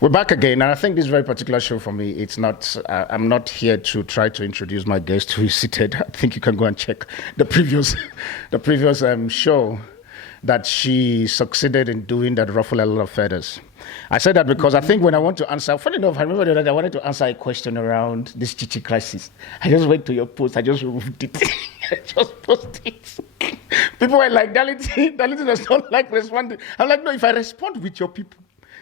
We're back again, and I think this very particular show for me, it's not. I'm not here to try to introduce my guest who is seated. I think you can go and check the previous show that she succeeded in doing that ruffle a lot of feathers. I said that because I think when I want to answer, funny enough, I remember that I wanted to answer a question around this Chichi crisis. I just went to your post, I just removed it. I just posted it. People were like, Darlington does not like responding. I'm like, no, if I respond with your people,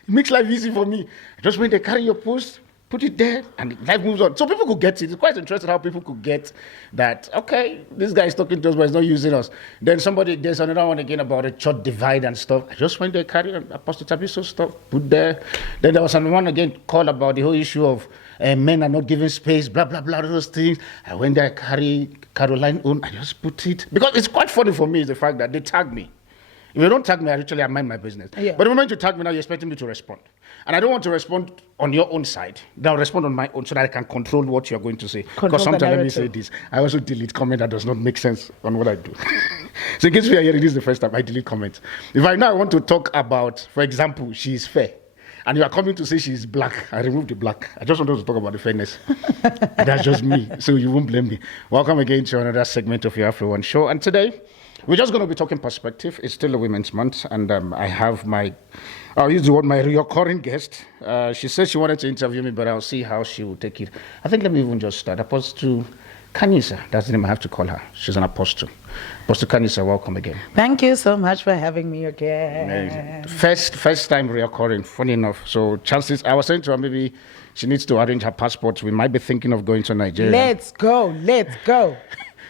it makes life easy for me. Just when they carry your post, put it there, and life moves on. So people could get it. It's quite interesting how people could get that, okay, this guy is talking to us, but he's not using us. Then there's another one again about a church divide and stuff. I just went there, carry Apostle Tabiso stuff, put there. Then there was another one again called about the whole issue of men are not giving space, blah, blah, blah, those things. I went there, carry Caroline on, I just put it. Because it's quite funny for me is the fact that they tag me. If you don't tag me, I mind my business. Yeah. But the moment you tag me now, you're expecting me to respond. And I don't want to respond on your own side. Then I'll respond on my own so that I can control what you're going to say. Because sometimes let me say this. I also delete comment that does not make sense on what I do. So in case we are hearing this the first time, I delete comments. If I want to talk about, for example, she is fair, and you are coming to say she is black, I remove the black. I just wanted to talk about the fairness. That's just me, so you won't blame me. Welcome again to another segment of your AfriOne Show. And today, we're just going to be talking perspective. It's still a Women's Month, and I have I'll use the word, my recurring guest. She said she wanted to interview me, but I'll see how she will take it. I think let me even just start. Apostle Khanyisa, that's the name I have to call her. She's an apostle. Apostle Khanyisa, welcome again. Thank you so much for having me again. Amazing. First time recurring, funny enough. So chances, I was saying to her, maybe she needs to arrange her passport. We might be thinking of going to Nigeria. Let's go.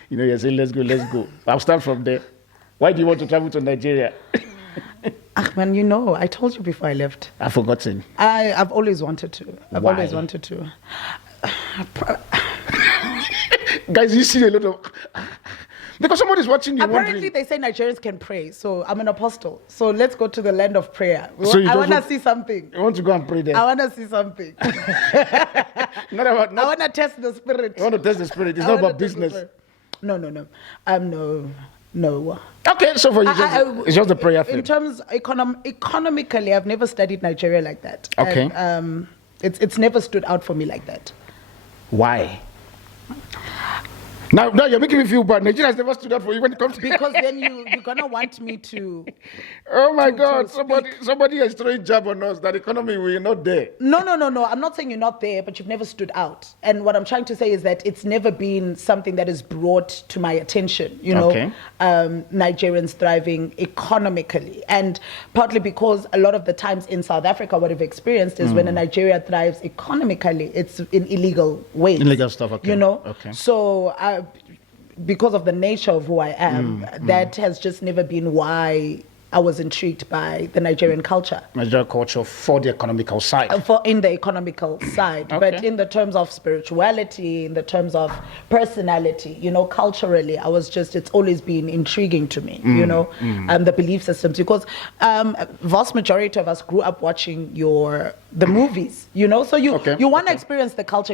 You know, you're saying, let's go. I'll start from there. Why do you want to travel to Nigeria? Man, you know, I told you before I left. I've forgotten. I've always wanted to. Always wanted to. Guys, you see a lot of... Because somebody's watching you. Apparently, they say Nigerians can pray, so I'm an apostle. So let's go to the land of prayer. I want to see something. You want to go and pray there? I want to see something. I want to test the spirit. You want to test the spirit? It's not about business. No. No. Okay, so for you, it's just the prayer thing. In terms economically, I've never studied Nigeria like that. Okay. And, it's never stood out for me like that. Why? Now you're making me feel bad. Nigeria has never stood out for you when it comes to... Because then you're going to want me to... Oh my God, somebody is throwing jab on us, that economy, we're not there. No. I'm not saying you're not there, but you've never stood out. And what I'm trying to say is that it's never been something that is brought to my attention, Okay. Nigerians thriving economically. And partly because a lot of the times in South Africa, what we've experienced is when a Nigeria thrives economically, it's in illegal ways. Illegal stuff, okay. Okay. So... because of the nature of who I am, that has just never been why I was intrigued by the Nigerian culture. Nigerian culture for the economical side. In the economical side. Okay. But in the terms of spirituality, in the terms of personality, culturally, it's always been intriguing to me, the belief systems. Because vast majority of us grew up watching the movies, so you want to experience the culture.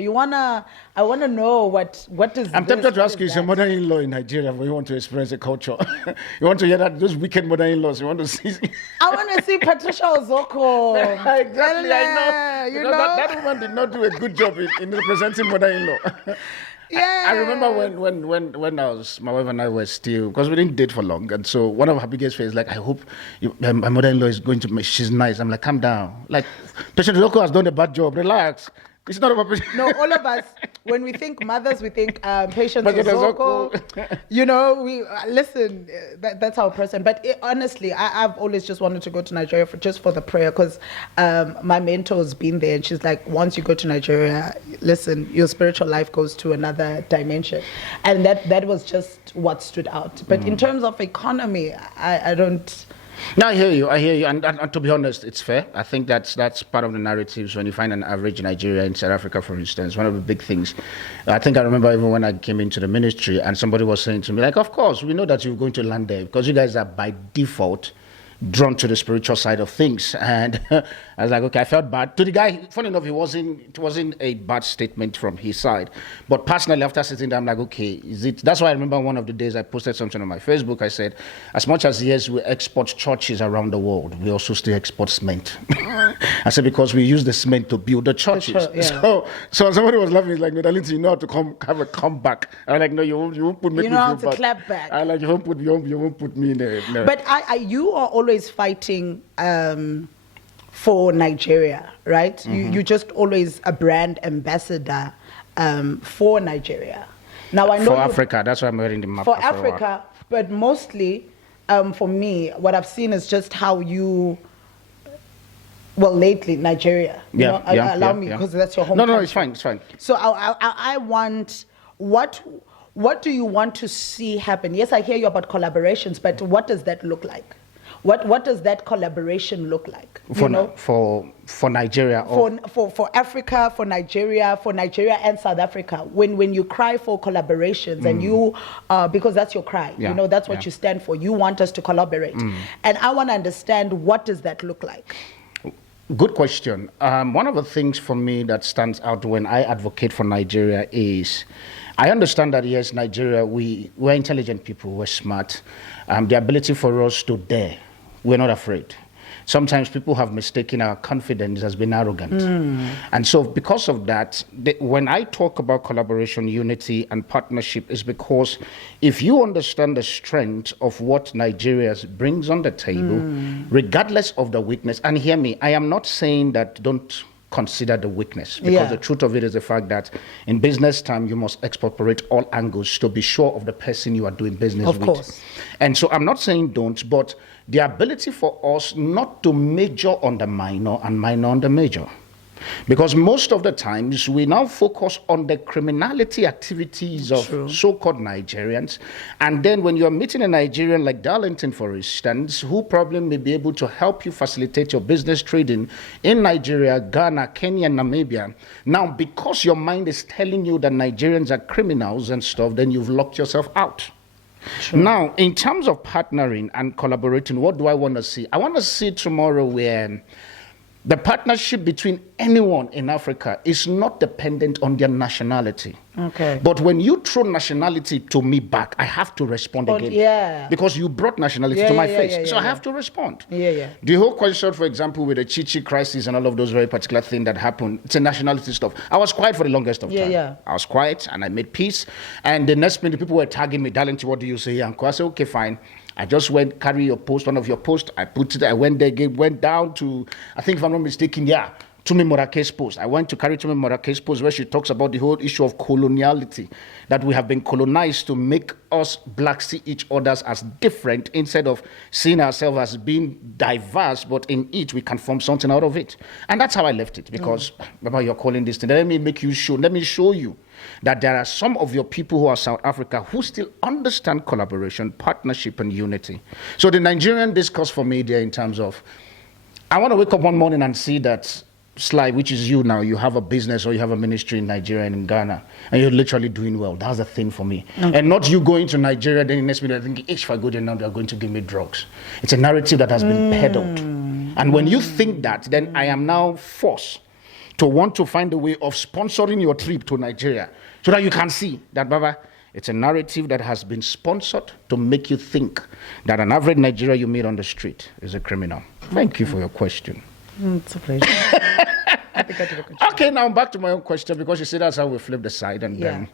I want to know what is. I'm tempted to ask you, is your mother-in-law in Nigeria where you want to experience the culture? You want to hear that, those wicked mother-in-laws, you want to see... I want to see Patricia Ozoko. Exactly, I know. That woman did not do a good job in representing mother-in-law. Yeah. I remember when my wife and I were still, because we didn't date for long, and so one of her biggest fears is like, I hope my mother-in-law is going to, she's nice. I'm like, calm down. Like, Patricia Ozoko has done a bad job. Relax. It's not about... No, all of us, when we think mothers, we think Patience Ozoko. We listen, that's our person. But honestly, I've always just wanted to go to Nigeria for the prayer, because my mentor's been there, and she's like, once you go to Nigeria, listen, your spiritual life goes to another dimension. And that was just what stood out. But in terms of economy, I don't... No, I hear you. And to be honest, it's fair. I think that's part of the narratives when you find an average Nigerian in South Africa, for instance. One of the big things. I think I remember even when I came into the ministry and somebody was saying to me, like, of course, we know that you're going to land there because you guys are by default, drawn to the spiritual side of things. And I was like, okay, I felt bad. To the guy, funny enough, it wasn't a bad statement from his side. But personally, after sitting there, I'm like, okay, that's why I remember one of the days I posted something on my Facebook. I said, as much as, yes, we export churches around the world, we also still export cement. I said, because we use the cement to build the churches. So somebody was laughing, like, no, Darlington, you know how to have a comeback. I'm like, no, you won't put me. You know how to clap back. I like, you won't put me in there. No. But you are always fighting for Nigeria, right? Mm-hmm. You just always a brand ambassador for Nigeria. Now I know for Africa. That's why I'm wearing the map for Africa, but mostly for me, what I've seen is just how you. Well, lately Nigeria. Allow me because that's your home. No, it's fine. So I want what do you want to see happen? Yes, I hear you about collaborations, but what does that look like? What does that collaboration look like? For Nigeria, for Africa, for Nigeria and South Africa. When you cry for collaborations and you because that's your cry, that's what you stand for. You want us to collaborate, and I want to understand what does that look like. Good question. One of the things for me that stands out when I advocate for Nigeria is I understand that, yes, Nigeria, we're intelligent people, we're smart. The ability for us to dare, we're not afraid. Sometimes people have mistaken our confidence as being arrogant. And so because of that, when I talk about collaboration, unity, and partnership, is because if you understand the strength of what Nigeria brings on the table, regardless of the weakness, and hear me, I am not saying that don't consider the weakness, because the truth of it is the fact that in business time, you must expropriate all angles to be sure of the person you are doing business with. Of course. And so I'm not saying don't, but the ability for us not to major on the minor and minor on the major. Because most of the times we now focus on the criminality activities of so-called Nigerians. And then when you're meeting a Nigerian like Darlington, for instance, who probably may be able to help you facilitate your business trading in Nigeria, Ghana, Kenya, and Namibia. Now, because your mind is telling you that Nigerians are criminals and stuff, then you've locked yourself out. Now, in terms of partnering and collaborating, what do I want to see? I want to see tomorrow where the partnership between anyone in Africa is not dependent on their nationality. Okay. But when you throw nationality to me back, I have to respond again. Yeah. Because you brought nationality to my face. So I have to respond. The whole question, for example, with the Chichi crisis and all of those very particular things that happened, it's a nationality stuff. I was quiet for the longest of time. I was quiet and I made peace. And the next minute, people were tagging me, Darlington, what do you say here? And I said, okay, fine. I just went, carry your post, one of your posts. I put it, I went there, went down to, I think if I'm not mistaken, Tumi Morake's post. I went to carry Tumi Morake's post where she talks about the whole issue of coloniality, that we have been colonized to make us blacks see each other as different instead of seeing ourselves as being diverse, but in each we can form something out of it. And that's how I left it, because Baba, you're calling this thing. Let me show you that there are some of your people who are South Africa who still understand collaboration, partnership, and unity. So the Nigerian discourse for me there in terms of, I want to wake up one morning and see that Sly, which is you now, you have a business or you have a ministry in Nigeria and in Ghana, and you're literally doing well. That's the thing for me. And not you going to Nigeria, then the next minute I think, if I go there now, they're going to give me drugs. It's a narrative that has been peddled. And when you think that, then I am now forced to want to find a way of sponsoring your trip to Nigeria so that you can see that, Baba, it's a narrative that has been sponsored to make you think that an average Nigerian you meet on the street is a criminal. Thank you for your question. It's a pleasure. I think I did a good job. Okay, now back to my own question, because you see that's how we flip the side. And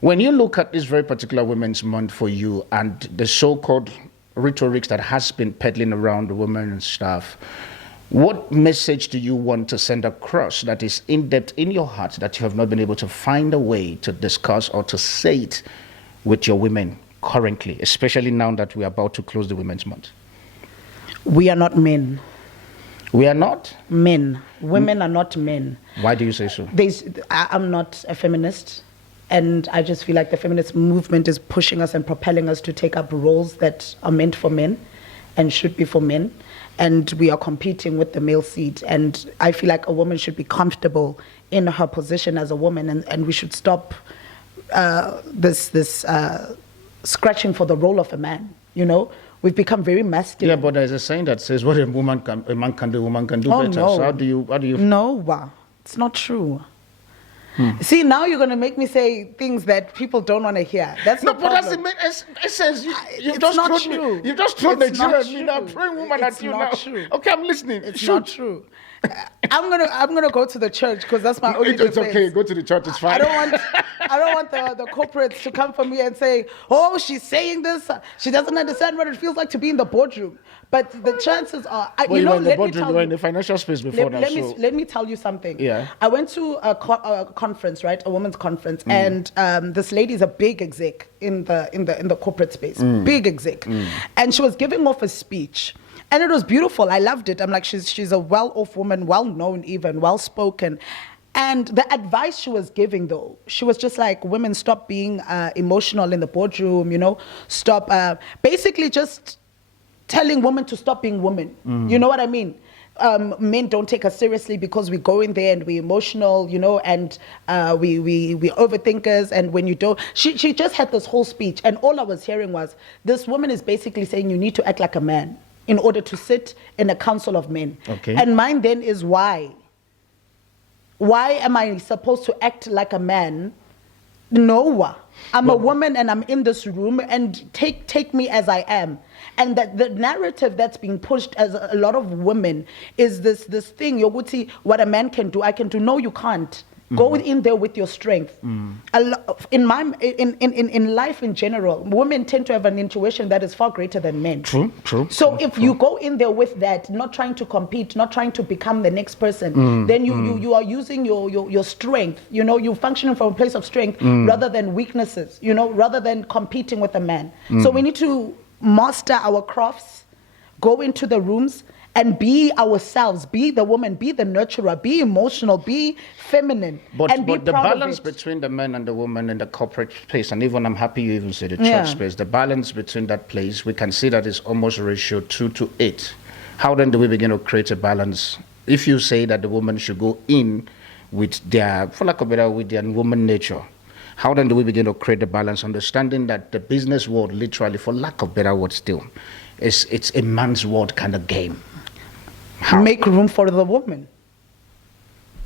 when you look at this very particular Women's Month for you and the so-called rhetorics that has been peddling around the women and stuff, what message do you want to send across that is in-depth in your heart that you have not been able to find a way to discuss or to say it with your women currently, especially now that we are about to close the Women's Month? We are not men. We are not? Men. Women are not men. Why do you say so? I'm not a feminist. And I just feel like the feminist movement is pushing us and propelling us to take up roles that are meant for men and should be for men. And we are competing with the male seat. And I feel like a woman should be comfortable in her position as a woman. And we should stop this scratching for the role of a man, you know. We've become very masculine. Yeah, but there's a saying that says, what a man can do, a woman can do better. No. So how do you... No, it's not true. See, now you're going to make me say things that people don't want to hear. That's no, the but problem. that's the essence. You've It's not just true. You've just thrown Nigeria at me true. now, praying woman It's at you not now. True. Okay, I'm listening. It's Shoot. not true. I'm gonna go to the church because that's my only It's defense. okay. Go to the church. It's fine. I don't want the corporates to come for me and say, "Oh, she's saying this. She doesn't understand what it feels like to be in the boardroom." But the chances are, well, you know, in the boardroom, you were in the financial space before let me tell you something. Yeah. I went to a conference, right, a women's conference, and this lady is a big exec in the corporate space, big exec, and she was giving off a speech. And it was beautiful. I loved it. I'm like, she's a well-off woman, well-known even, well-spoken. And the advice she was giving, though, she was just like, women, stop being emotional in the boardroom, you know, stop, basically just telling women to stop being women. You know what I mean? Men don't take us seriously because we go in there and we're emotional, you know, and we overthinkers. And when you don't, she just had this whole speech. And all I was hearing was, this woman is basically saying you need to act like a man in order to sit in a council of men. Okay. And mine then is why? Why am I supposed to act like a man? No. I'm a woman and I'm in this room, and take me as I am. And that the narrative that's being pushed as a lot of women is this thing, Yoguti, what a man can do, I can do. No, you can't. Go in there with your strength. In life in general, women tend to have an intuition that is far greater than men. True. So if you go in there with that, not trying to compete, not trying to become the next person, then you are using your strength. You know, you're functioning from a place of strength rather than weaknesses. You know, rather than competing with a man. So we need to master our crafts, go into the rooms, and be ourselves, be the woman, be the nurturer, be emotional, be feminine, and be but the proud balance of it. between the men and the woman in the corporate space, and even I'm happy you even say the church space, the balance between that place, we can see that is almost ratio 2-8. How then do we begin to create a balance? If you say that the woman should go in with their, for lack of better, with their woman nature, how then do we begin to create a balance, understanding that the business world, literally, for lack of better word still, it's a man's world kind of game. How? Make room for the woman.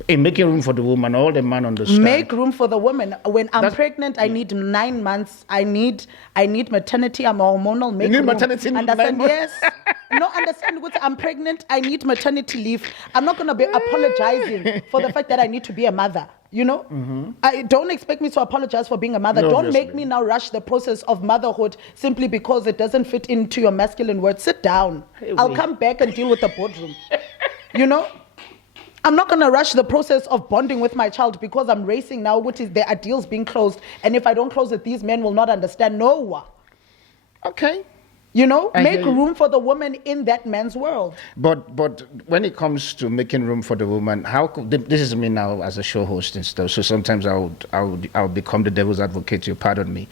In making room for the woman, all the man understand. Make room for the woman. When I'm pregnant, I need 9 months. I need maternity. I'm hormonal. Make you need room. maternity in Understand? 9 months? Yes. No, understand. I'm pregnant. I need maternity leave. I'm not going to be apologizing for the fact that I need to be a mother. You know, I don't expect me to apologize for being a mother. No, don't obviously. make me now rush the process of motherhood simply because it doesn't fit into your masculine words. Sit down. I'll come back and deal with the boardroom. You know, I'm not going to rush the process of bonding with my child because I'm racing now, which is there are deals being closed. And if I don't close it, these men will not understand. No. Okay. You know, I make hear you. room for the woman in that man's world. But when it comes to making room for the woman, how could, this is me now as a show host and stuff. So sometimes I'll become the devil's advocate. You pardon me.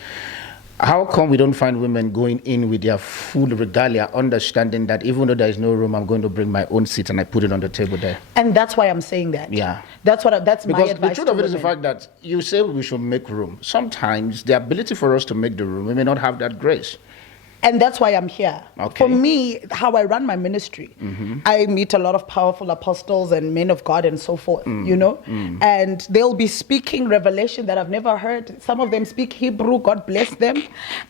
How come we don't find women going in with their full regalia, understanding that even though there is no room, I'm going to bring my own seat and I put it on the table there? And that's why I'm saying that. Yeah. That's my advice. Because the truth to of it is the women. fact that you say we should make room. Sometimes the ability for us to make the room, we may not have that grace. And that's why I'm here. Okay. For me, how I run my ministry, I meet a lot of powerful apostles and men of God and so forth, you know, and they'll be speaking revelation that I've never heard. Some of them speak Hebrew, God bless them.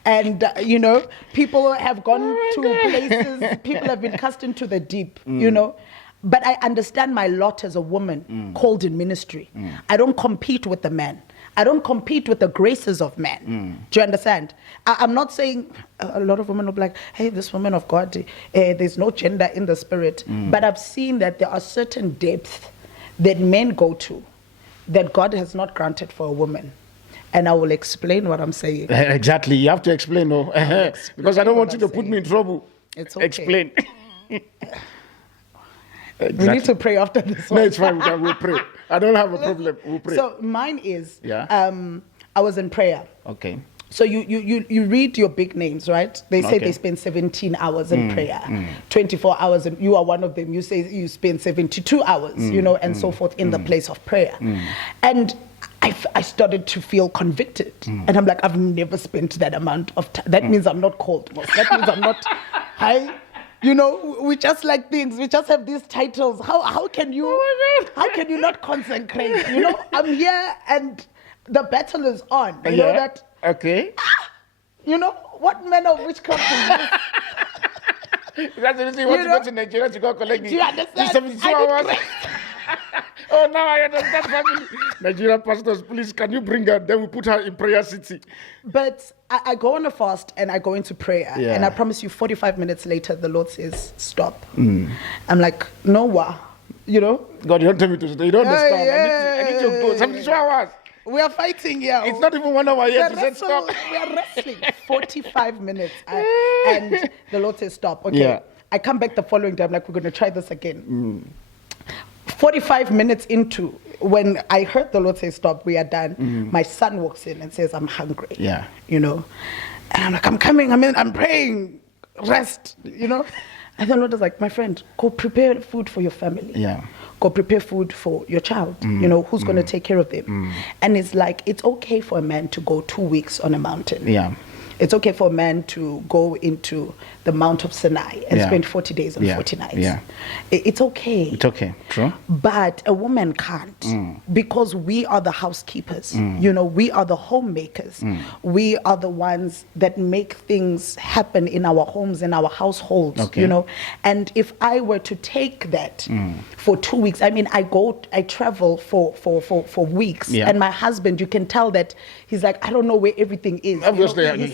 And, you know, people have gone to places, people have been cast into the deep, you know. But I understand my lot as a woman called in ministry. I don't compete with the man. I don't compete with the graces of men. Do you understand? I'm not saying a lot of women will be like, hey, this woman of God, there's no gender in the spirit. But I've seen that there are certain depths that men go to that God has not granted for a woman. And I will explain what I'm saying. Exactly. You have to explain, though. Because I don't want you to put me in trouble. It's okay. Explain. We need to pray after this one. No, it's fine. We'll pray. I don't have a problem. We'll pray. So mine is, I was in prayer. Okay. So you read your big names, right? They say they spend 17 hours in prayer, 24 hours, and you are one of them. You say you spend 72 hours, you know, and so forth in the place of prayer. And I started to feel convicted. And I'm like, I've never spent that amount of time. That means I'm not called. That means I'm not high. We just like things. We just have these titles. How can you not consecrate? I'm here and the battle is on. You know that? Okay. What manner of witchcraft is this? That's the reason you want to go to Nigeria to go collect me. Do you understand? 72 hours. Oh, now I understand, family. Nigerian pastors, please, can you bring her? Then we put her in prayer city. But I go on a fast and I go into prayer. Yeah. And I promise you, 45 minutes later, the Lord says, stop. I'm like, no, God, you don't tell me to stay. You don't understand. I need to go. 72 hours. We are fighting here. It's not even 1 hour yet. He stop. We are wrestling. 45 minutes. And the Lord says, stop. Okay. Yeah. I come back the following day. I'm like, we're going to try this again. 45 minutes into, when I heard the Lord say stop, we are done. My son walks in and says, I'm hungry. Yeah. And I'm like, I'm coming. I'm praying. Rest. And the Lord is like, my friend, go prepare food for your family. Yeah. Go prepare food for your child. Who's going to take care of them. And it's like, it's okay for a man to go 2 weeks on a mountain. Yeah. It's okay for a man to go into the Mount of Sinai and spend 40 days and 40 nights. Yeah. It's okay. It's okay, true. But a woman can't because we are the housekeepers. We are the homemakers. We are the ones that make things happen in our homes, in our households, okay. And if I were to take that for 2 weeks, I travel for weeks. Yeah. And my husband, you can tell that he's like, I don't know where everything is. Obviously,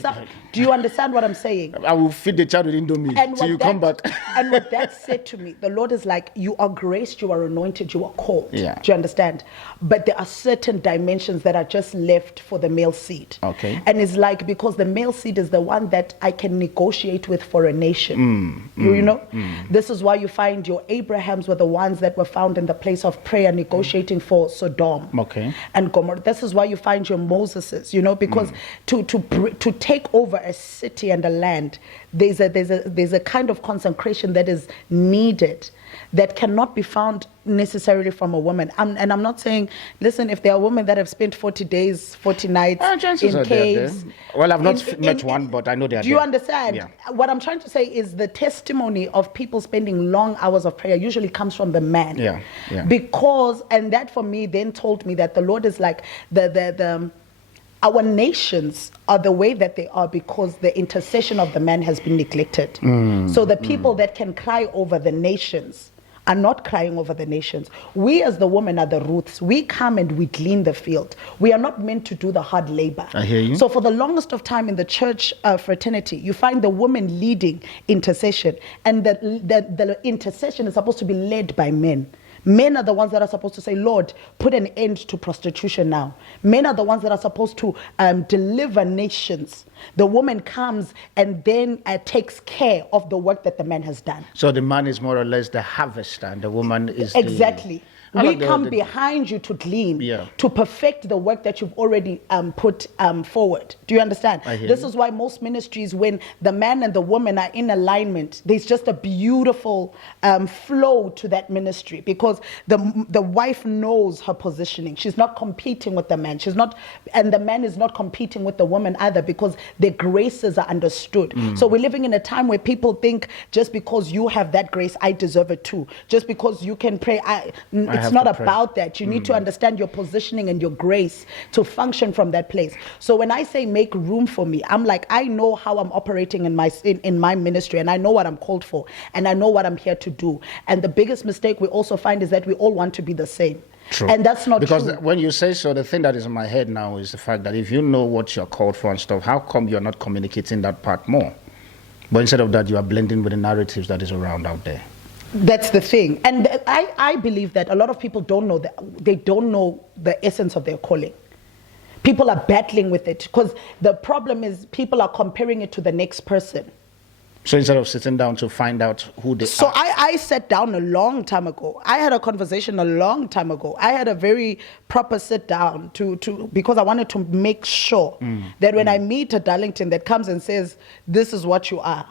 do you understand what I'm saying? I will feed the child with Indomie till you come back. And what that said to me, the Lord is like, you are graced, you are anointed, you are called. Yeah. Do you understand? But there are certain dimensions that are just left for the male seed. Okay. And it's like, because the male seed is the one that I can negotiate with for a nation. This is why you find your Abrahams were the ones that were found in the place of prayer negotiating for Sodom and Gomorrah. This is why you find your Moseses, because to take over a city and a land, there's a kind of consecration that is needed that cannot be found necessarily from a woman. And I'm not saying, listen, if there are women that have spent 40 days, 40 nights in caves. Well, I've not met one, but I know they are. Do you understand? Yeah. What I'm trying to say is the testimony of people spending long hours of prayer usually comes from the man. Yeah. Because, and that for me then told me that the Lord is like, our nations are the way that they are because the intercession of the man has been neglected. So the people that can cry over the nations are not crying over the nations. We as the women are the roots. We come and we glean the field. We are not meant to do the hard labor. I hear you. So for the longest of time in the church fraternity, you find the woman leading intercession, and the intercession is supposed to be led by men. Men are the ones that are supposed to say, Lord, put an end to prostitution now. Men are the ones that are supposed to deliver nations. The woman comes and then takes care of the work that the man has done. So the man is more or less the harvester and the woman is exactly. We come behind you to glean, to perfect the work that you've already put forward. Do you understand? This is why most ministries, when the man and the woman are in alignment, there's just a beautiful flow to that ministry, because the wife knows her positioning. She's not competing with the man. And the man is not competing with the woman either, because their graces are understood. So we're living in a time where people think just because you have that grace, I deserve it too. Just because you can pray, it's not about that. You need to understand your positioning and your grace to function from that place. So when I say make room for me, I'm like, I know how I'm operating in my ministry, and I know what I'm called for, and I know what I'm here to do. And the biggest mistake we also find is that we all want to be the same. True. And that's not because true. Because when you say so, the thing that is in my head now is the fact that if you know what you're called for and stuff, how come you're not communicating that part more? But instead of that, you are blending with the narratives that is around out there. That's the thing. And I believe that a lot of people don't know that. They don't know the essence of their calling. People are battling with it because the problem is people are comparing it to the next person. So instead of sitting down to find out who they So are. I sat down a long time ago. I had a conversation a long time ago. I had a very proper sit down because I wanted to make sure that when I meet a Darlington that comes and says, this is what you are,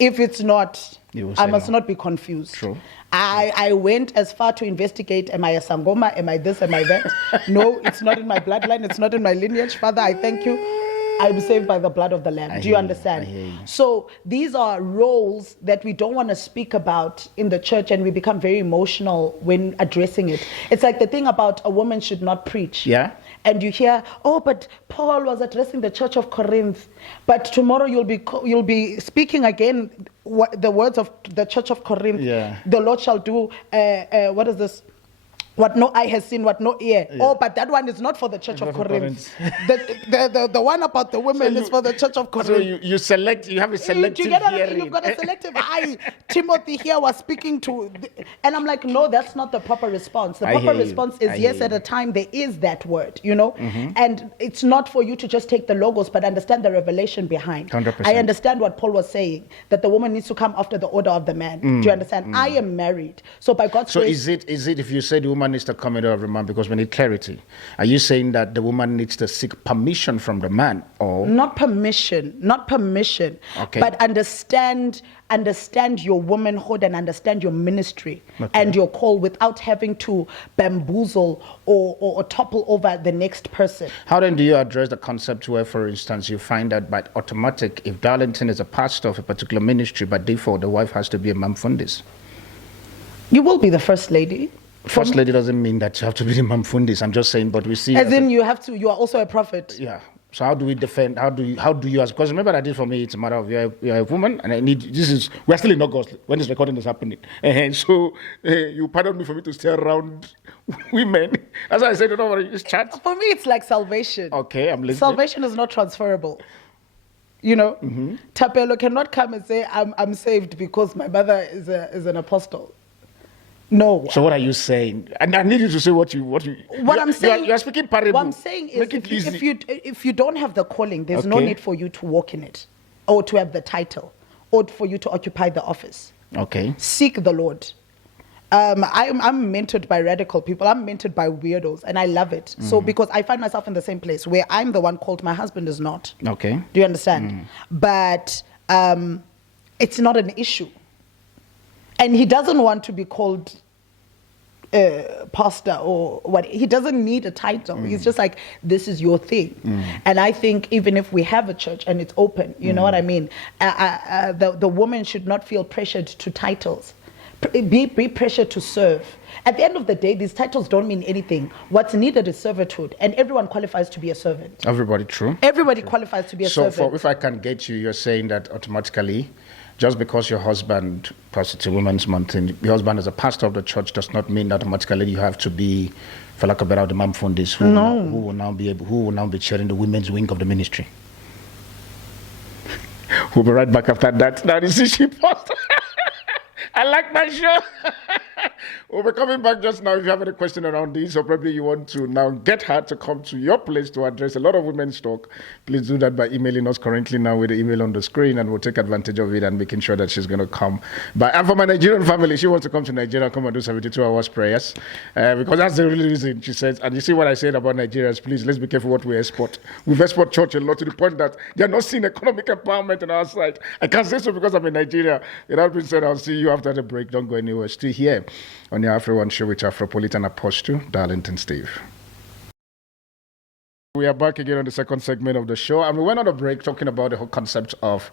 if it's not, I must not be confused. True. I went as far to investigate, am I a Sangoma, am I this, am I that? No, it's not in my bloodline, it's not in my lineage. Father, I thank you. I'm saved by the blood of the Lamb. Do you understand? I hear you. So these are roles that we don't want to speak about in the church, and we become very emotional when addressing it. It's like the thing about a woman should not preach. Yeah. And you hear, oh, but Paul was addressing the church of Corinth. But tomorrow you'll be speaking again the words of the church of Corinth. Yeah. The Lord shall do, what is this? What no eye has seen, what no ear. Yeah. Oh, but that one is not for the Church of Corinth. The one about the women is for the Church of Corinth. So you have a selective hearing. You've got a selective eye. Timothy here was speaking to, and I'm like, no, that's not the proper response. The proper response is yes, at a time there is that word, and it's not for you to just take the logos, but understand the revelation behind. 100%. I understand what Paul was saying, that the woman needs to come after the order of the man. Do you understand? I am married, so by God's grace. So is it if you say the woman needs to come in of the man, because we need clarity, are you saying that the woman needs to seek permission from the man, or not permission, okay, but understand your womanhood and understand your ministry and your call without having to bamboozle or topple over the next person? How then do you address the concept where, for instance, you find that by automatic, if Darlington is a pastor of a particular ministry, by default the wife has to be a mamfundis? You will be the first lady. First lady doesn't mean that you have to be the mamfundis. I'm just saying, but we see as in you are also a prophet. Yeah. So how do we defend? How do you as, because remember that for me it's a matter of you're a woman, and we're still in August when this recording is happening, and so you pardon me for me to stay around women. That's why I said, don't worry, just chat. For me it's like salvation. Okay, I'm listening. Salvation is not transferable. Tapelo cannot come and say I'm saved because my mother is an apostle. No. So what are you saying? And I need you to say what I'm saying. You're speaking parable. What I'm saying is, if you don't have the calling, there's no need for you to walk in it, or to have the title, or for you to occupy the office. Okay. Seek the Lord. I'm mentored by radical people. I'm mentored by weirdos, and I love it. So because I find myself in the same place where I'm the one called, my husband is not. Okay. Do you understand? But it's not an issue. And he doesn't want to be called pastor or what. He doesn't need a title. He's just like, this is your thing. And I think even if we have a church and it's open, you know what I mean? The woman should not feel pressured to titles. Be pressured to serve. At the end of the day, these titles don't mean anything. What's needed is servitude, and everyone qualifies to be a servant. Everybody, true. Everybody qualifies to be a servant. So if I can get you, you're saying that automatically, just because your husband, Prostitute Women's Month, and your husband is a pastor of the church, does not mean that automatically you have to be, for lack of better, the mamfundis who will now be chairing the women's wing of the ministry. We'll be right back after that. Now this is she post. I like my show. We'll be coming back just now. If you have any question around this, or probably you want to now get her to come to your place to address a lot of women's talk, please do that by emailing us currently now with the email on the screen, and we'll take advantage of it and making sure that she's going to come. And for my Nigerian family, she wants to come to Nigeria, come and do 72 hours prayers, because that's the real reason, she says. And you see what I said about Nigerians, please, let's be careful what we export. We've export church a lot to the point that they're not seeing economic empowerment on our side. I can't say so because I'm in Nigeria. With that being said, I'll see you after the break. Don't go anywhere. Still here on the AfriOne Show with Afropolitan Apostle, Darlington Steve. We are back again on the second segment of the show, and we went on a break talking about the whole concept of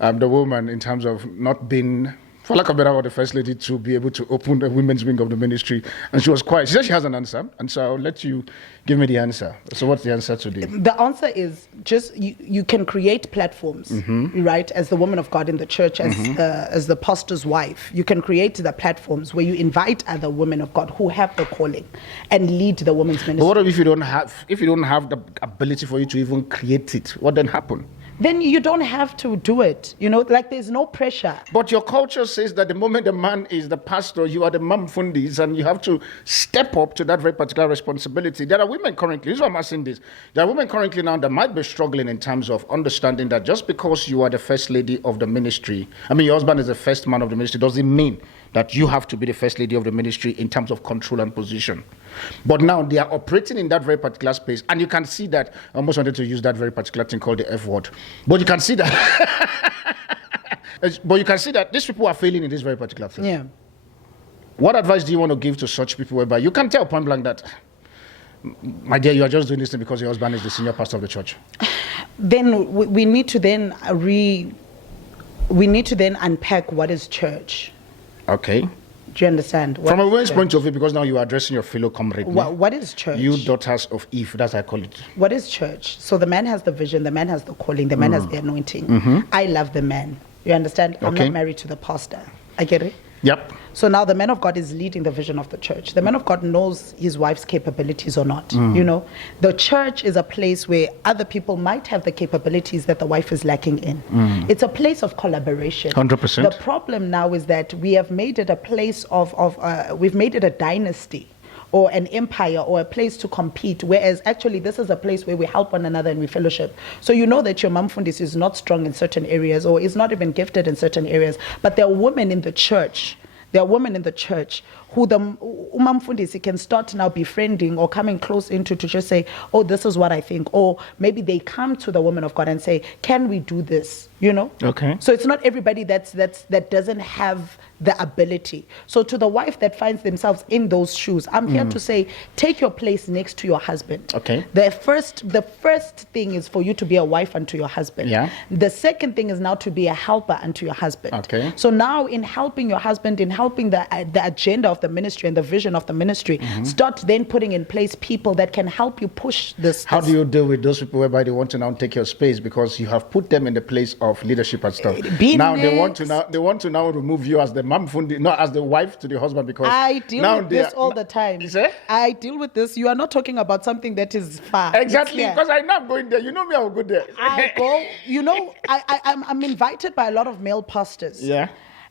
the woman in terms of not being, for lack of a better word, the first lady to be able to open the women's wing of the ministry. And she was quiet. She said she has an answer, and so I'll let you give me the answer. So what's the answer today? The answer is just you can create platforms, right? As the woman of God in the church, as the pastor's wife, you can create the platforms where you invite other women of God who have the calling and lead the women's ministry. But what if you don't have the ability for you to even create it? What then happen? then you don't have to do it. Like there's no pressure. But your culture says that the moment the man is the pastor, you are the mamfundis, and you have to step up to that very particular responsibility. There are women currently, this is why I'm asking this, there are women currently now that might be struggling in terms of understanding that just because you are the first lady of the ministry, your husband is the first man of the ministry, doesn't mean that you have to be the first lady of the ministry in terms of control and position. But now they are operating in that very particular space, and you can see that, I almost wanted to use that very particular thing called the F word, but you can see that, these people are failing in this very particular thing. Yeah. What advice do you want to give to such people whereby you can tell point blank that, my dear, you are just doing this thing because your husband is the senior pastor of the church? Then we need to then unpack what is church. Okay. Do you understand? From a woman's point of view, because now you are addressing your fellow comrade. What is church? You daughters of Eve, that's how I call it. What is church? So the man has the vision, the man has the calling, the man has the anointing. Mm-hmm. I love the man. You understand? I'm Okay. not married to the pastor. I get it? Yep. So now the man of God is leading the vision of the church. The man of God knows his wife's capabilities or not. The church is a place where other people might have the capabilities that the wife is lacking in. It's a place of collaboration. 100%. The problem now is that we have made it a place we've made it a dynasty or an empire or a place to compete, whereas actually this is a place where we help one another and we fellowship. So you know that your mamfundis is not strong in certain areas or is not even gifted in certain areas, but there are women in the church. There are women in the church who the umamfundisi can start now befriending or coming close into to just say, oh, this is what I think. Or maybe they come to the woman of God and say, can we do this? Okay. So it's not everybody that doesn't have the ability. So to the wife that finds themselves in those shoes, I'm here to say, take your place next to your husband. Okay. The first thing is for you to be a wife unto your husband. Yeah. The second thing is now to be a helper unto your husband. Okay. So now in helping your husband, in helping the agenda of the ministry and the vision of the ministry, start then putting in place people that can help you push this. How do you deal with those people whereby they want to now take your space because you have put them in the place of leadership and stuff? They want to now remove you as the mamfundi, not as the wife to the husband, because I deal with this all the time. You say? I deal with this. You are not talking about something that is far. Exactly, because I know I'm going there. You know me, I will go there. I go. I'm invited by a lot of male pastors. Yeah.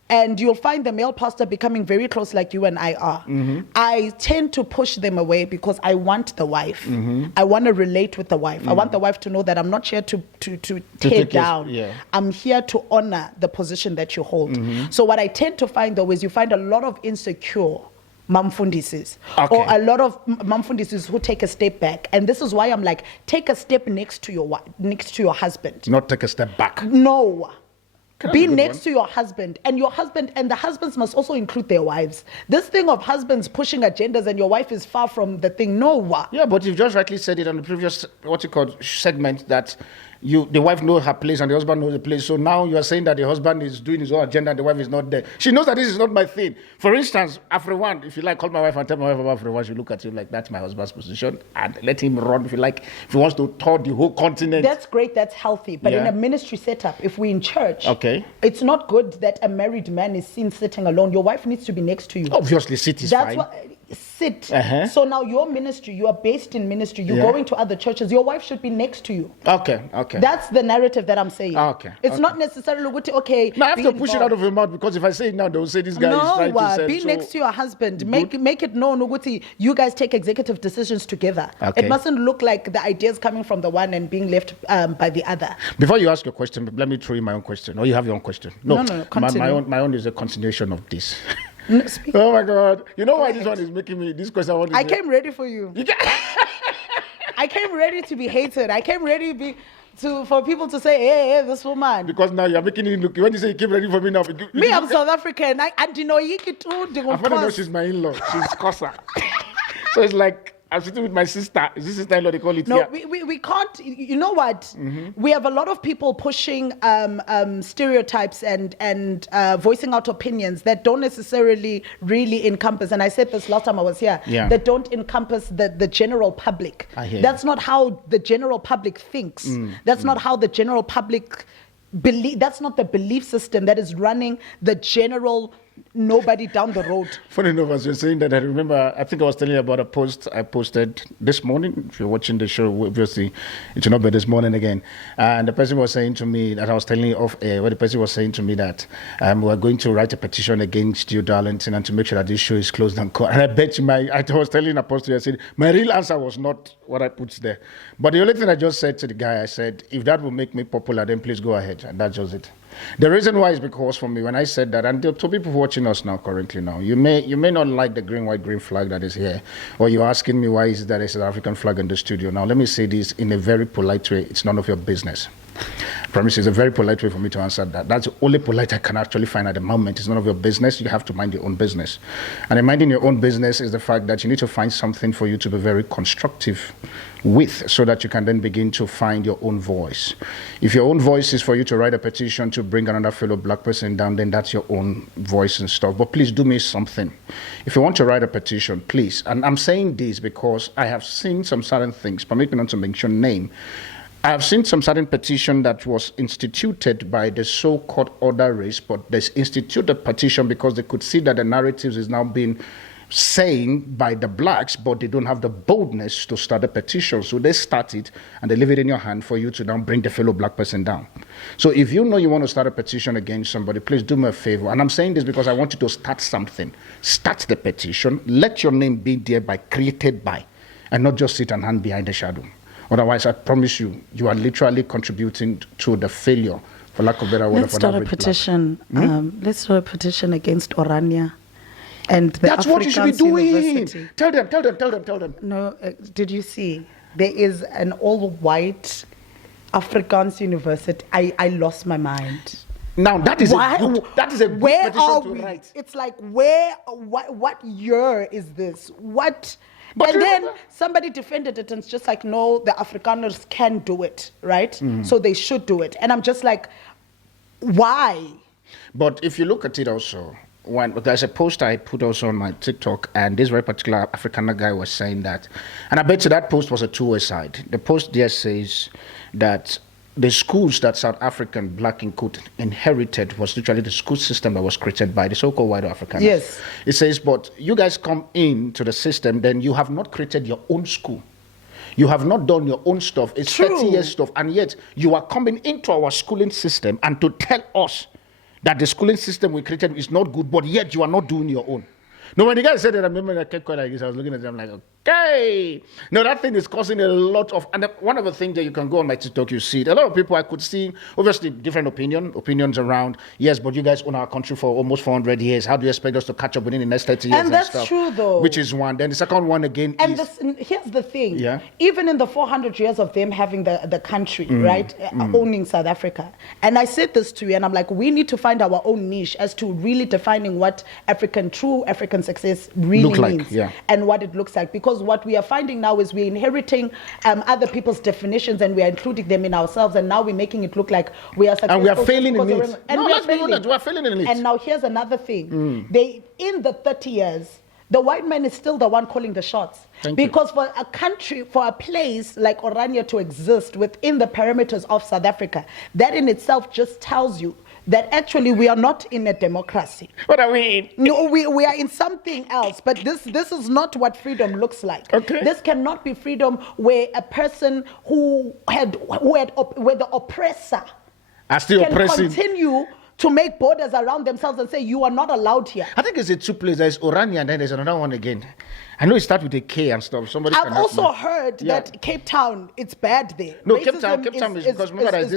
And you'll find the male pastor becoming very close like you and I are. I tend to push them away because I want the wife. I want to relate with the wife. I want the wife to know that I'm not here to tear down. I'm here to honor the position that you hold. So what I tend to find though is you find a lot of insecure mamfundises, or a lot of mamfundises who take a step back, and this is why I'm like, take a step next to your husband. Not take a step back. No. Be next to your husband, and the husbands must also include their wives. This thing of husbands pushing agendas and your wife is far from the thing. No. Yeah, but you've just rightly said it on the previous segment that the wife knows her place and the husband knows the place. So now you are saying that the husband is doing his own agenda and the wife is not there. She knows that this is not my thing. For instance, AfriOne, if you like, call my wife and tell my wife about AfriOne, she look at you like, that's my husband's position, and let him run if you like. If he wants to tour the whole continent. That's great, that's healthy. But in a ministry setup, if we're in church, it's not good that a married man is seen sitting alone. Your wife needs to be next to you. Obviously, sit is fine. Sit. So now your ministry, you are based in ministry, you're going to other churches, your wife should be next to you. Okay. That's the narrative that I'm saying. It's not necessarily okay. No, I have to push it out of your mouth, because if I say it now, they'll say this guy is trying to say. Be next to your husband. Make it known, Uguti, you guys take executive decisions together. It mustn't look like the ideas coming from the one and being left by the other. Before you ask your question, let me throw in my own question. Or you have your own question? No, continue. My own is a continuation of this. No, oh my God! You know why this one is making me this question? I came ready for you. I came ready to be hated. I came ready for people to say, hey, this woman. Because now you're making it look. When you say you came ready for me now, I'm South African. I know she's my in-law. She's Kosa. So it's like, I'm sitting with my sister. Is this sister-in-law they call it? No, we can't. You know what? We have a lot of people pushing stereotypes and voicing out opinions that don't necessarily really encompass. And I said this last time I was here. That don't encompass the general public. That's not how the general public thinks. That's not how the general public believe. That's not the belief system that is running the general nobody down the road. Funny enough, as you're saying that, I remember, I think I was telling you about a post I posted this morning. If you're watching the show, obviously, it should not be this morning again. And the person was saying to me that I was telling you off air, where the person was saying to me that we're going to write a petition against you, Darlington, and to make sure that this show is closed and cut. And I bet you I was telling Apostle, I said, my real answer was not what I put there. But the only thing I just said to the guy, I said, if that will make me popular, then please go ahead. And that's just it. The reason why is because for me, when I said that, and to people watching us now, currently now, you may not like the green, white, green flag that is here, or you're asking me why is that it's an African flag in the studio. Now, let me say this in a very polite way. It's none of your business. I promise it's a very polite way for me to answer that. That's the only polite I can actually find at the moment. It's none of your business. You have to mind your own business. And in minding your own business is the fact that you need to find something for you to be very constructive with, so that you can then begin to find your own voice. If your own voice is for you to write a petition to bring another fellow black person down, then that's your own voice and stuff. But please do me something. If you want to write a petition, please, and I'm saying this because I have seen some certain things, permit me not to mention name. I have seen some certain petition that was instituted by the so-called other race, but they instituted the petition because they could see that the narratives is now being saying by the blacks, but they don't have the boldness to start a petition. So they start it and they leave it in your hand for you to now bring the fellow black person down. So if you know you want to start a petition against somebody, please do me a favor. And I'm saying this because I want you to start something. Start the petition. Let your name be there by, created by, and not just sit and hand behind the shadow. Otherwise, I promise you, you are literally contributing to the failure, for lack of better word. Let's start a petition. Let's start a petition against Orania. And that's what you should be doing. Tell them. No, did you see? There is an all-white Afrikaans university. I lost my mind. Now that is a good petition to write. It's like what year is this? What? But and then somebody defended it, and it's just like, no, the Afrikaners can do it, right? So they should do it. And I'm just like, why? But if you look at it also, there's a post I put also on my TikTok, and this very particular Afrikaner guy was saying that, and I bet you that post was a two-way side. The post there says that the schools that South African black and quote inherited was literally the school system that was created by the so-called white Afrikaners. Yes. It says, but you guys come into the system, then you have not created your own school. You have not done your own stuff. It's 30 years stuff, and yet you are coming into our schooling system and to tell us that the schooling system we created is not good, but yet you are not doing your own. No, when the guy said that, I remember I kept quiet like this. I was looking at them like, okay. No, that thing is causing a lot of, and one of the things that you can go on my TikTok, you see it. A lot of people I could see, obviously different opinions around, yes, but you guys own our country for almost 400 years. How do you expect us to catch up within the next 30 years? And that's stuff? True, though. Which is one. Then the second one again and here's the thing. Yeah. Even in the 400 years of them having the country, right, owning South Africa. And I said this to you, and I'm like, we need to find our own niche as to really defining what true African success really means and what it looks like. Because what we are finding now is we're inheriting other people's definitions and we are including them in ourselves, and now we're making it look like we are successful. And we are failing in it. And we are failing in it. And now here's another thing. In the 30 years, the white man is still the one calling the shots. Because for a country, for a place like Orania to exist within the perimeters of South Africa, that in itself just tells you that actually we are not in a democracy. What are we in? No, we are in something else. But this is not what freedom looks like. Okay. This cannot be freedom where a person where the oppressor can continue to make borders around themselves and say you are not allowed here. I think it's a two places. There's Orania and then there's another one again. I know it starts with a K and stuff. I've also heard that Cape Town, it's bad there. No, Cape Town is because remember there's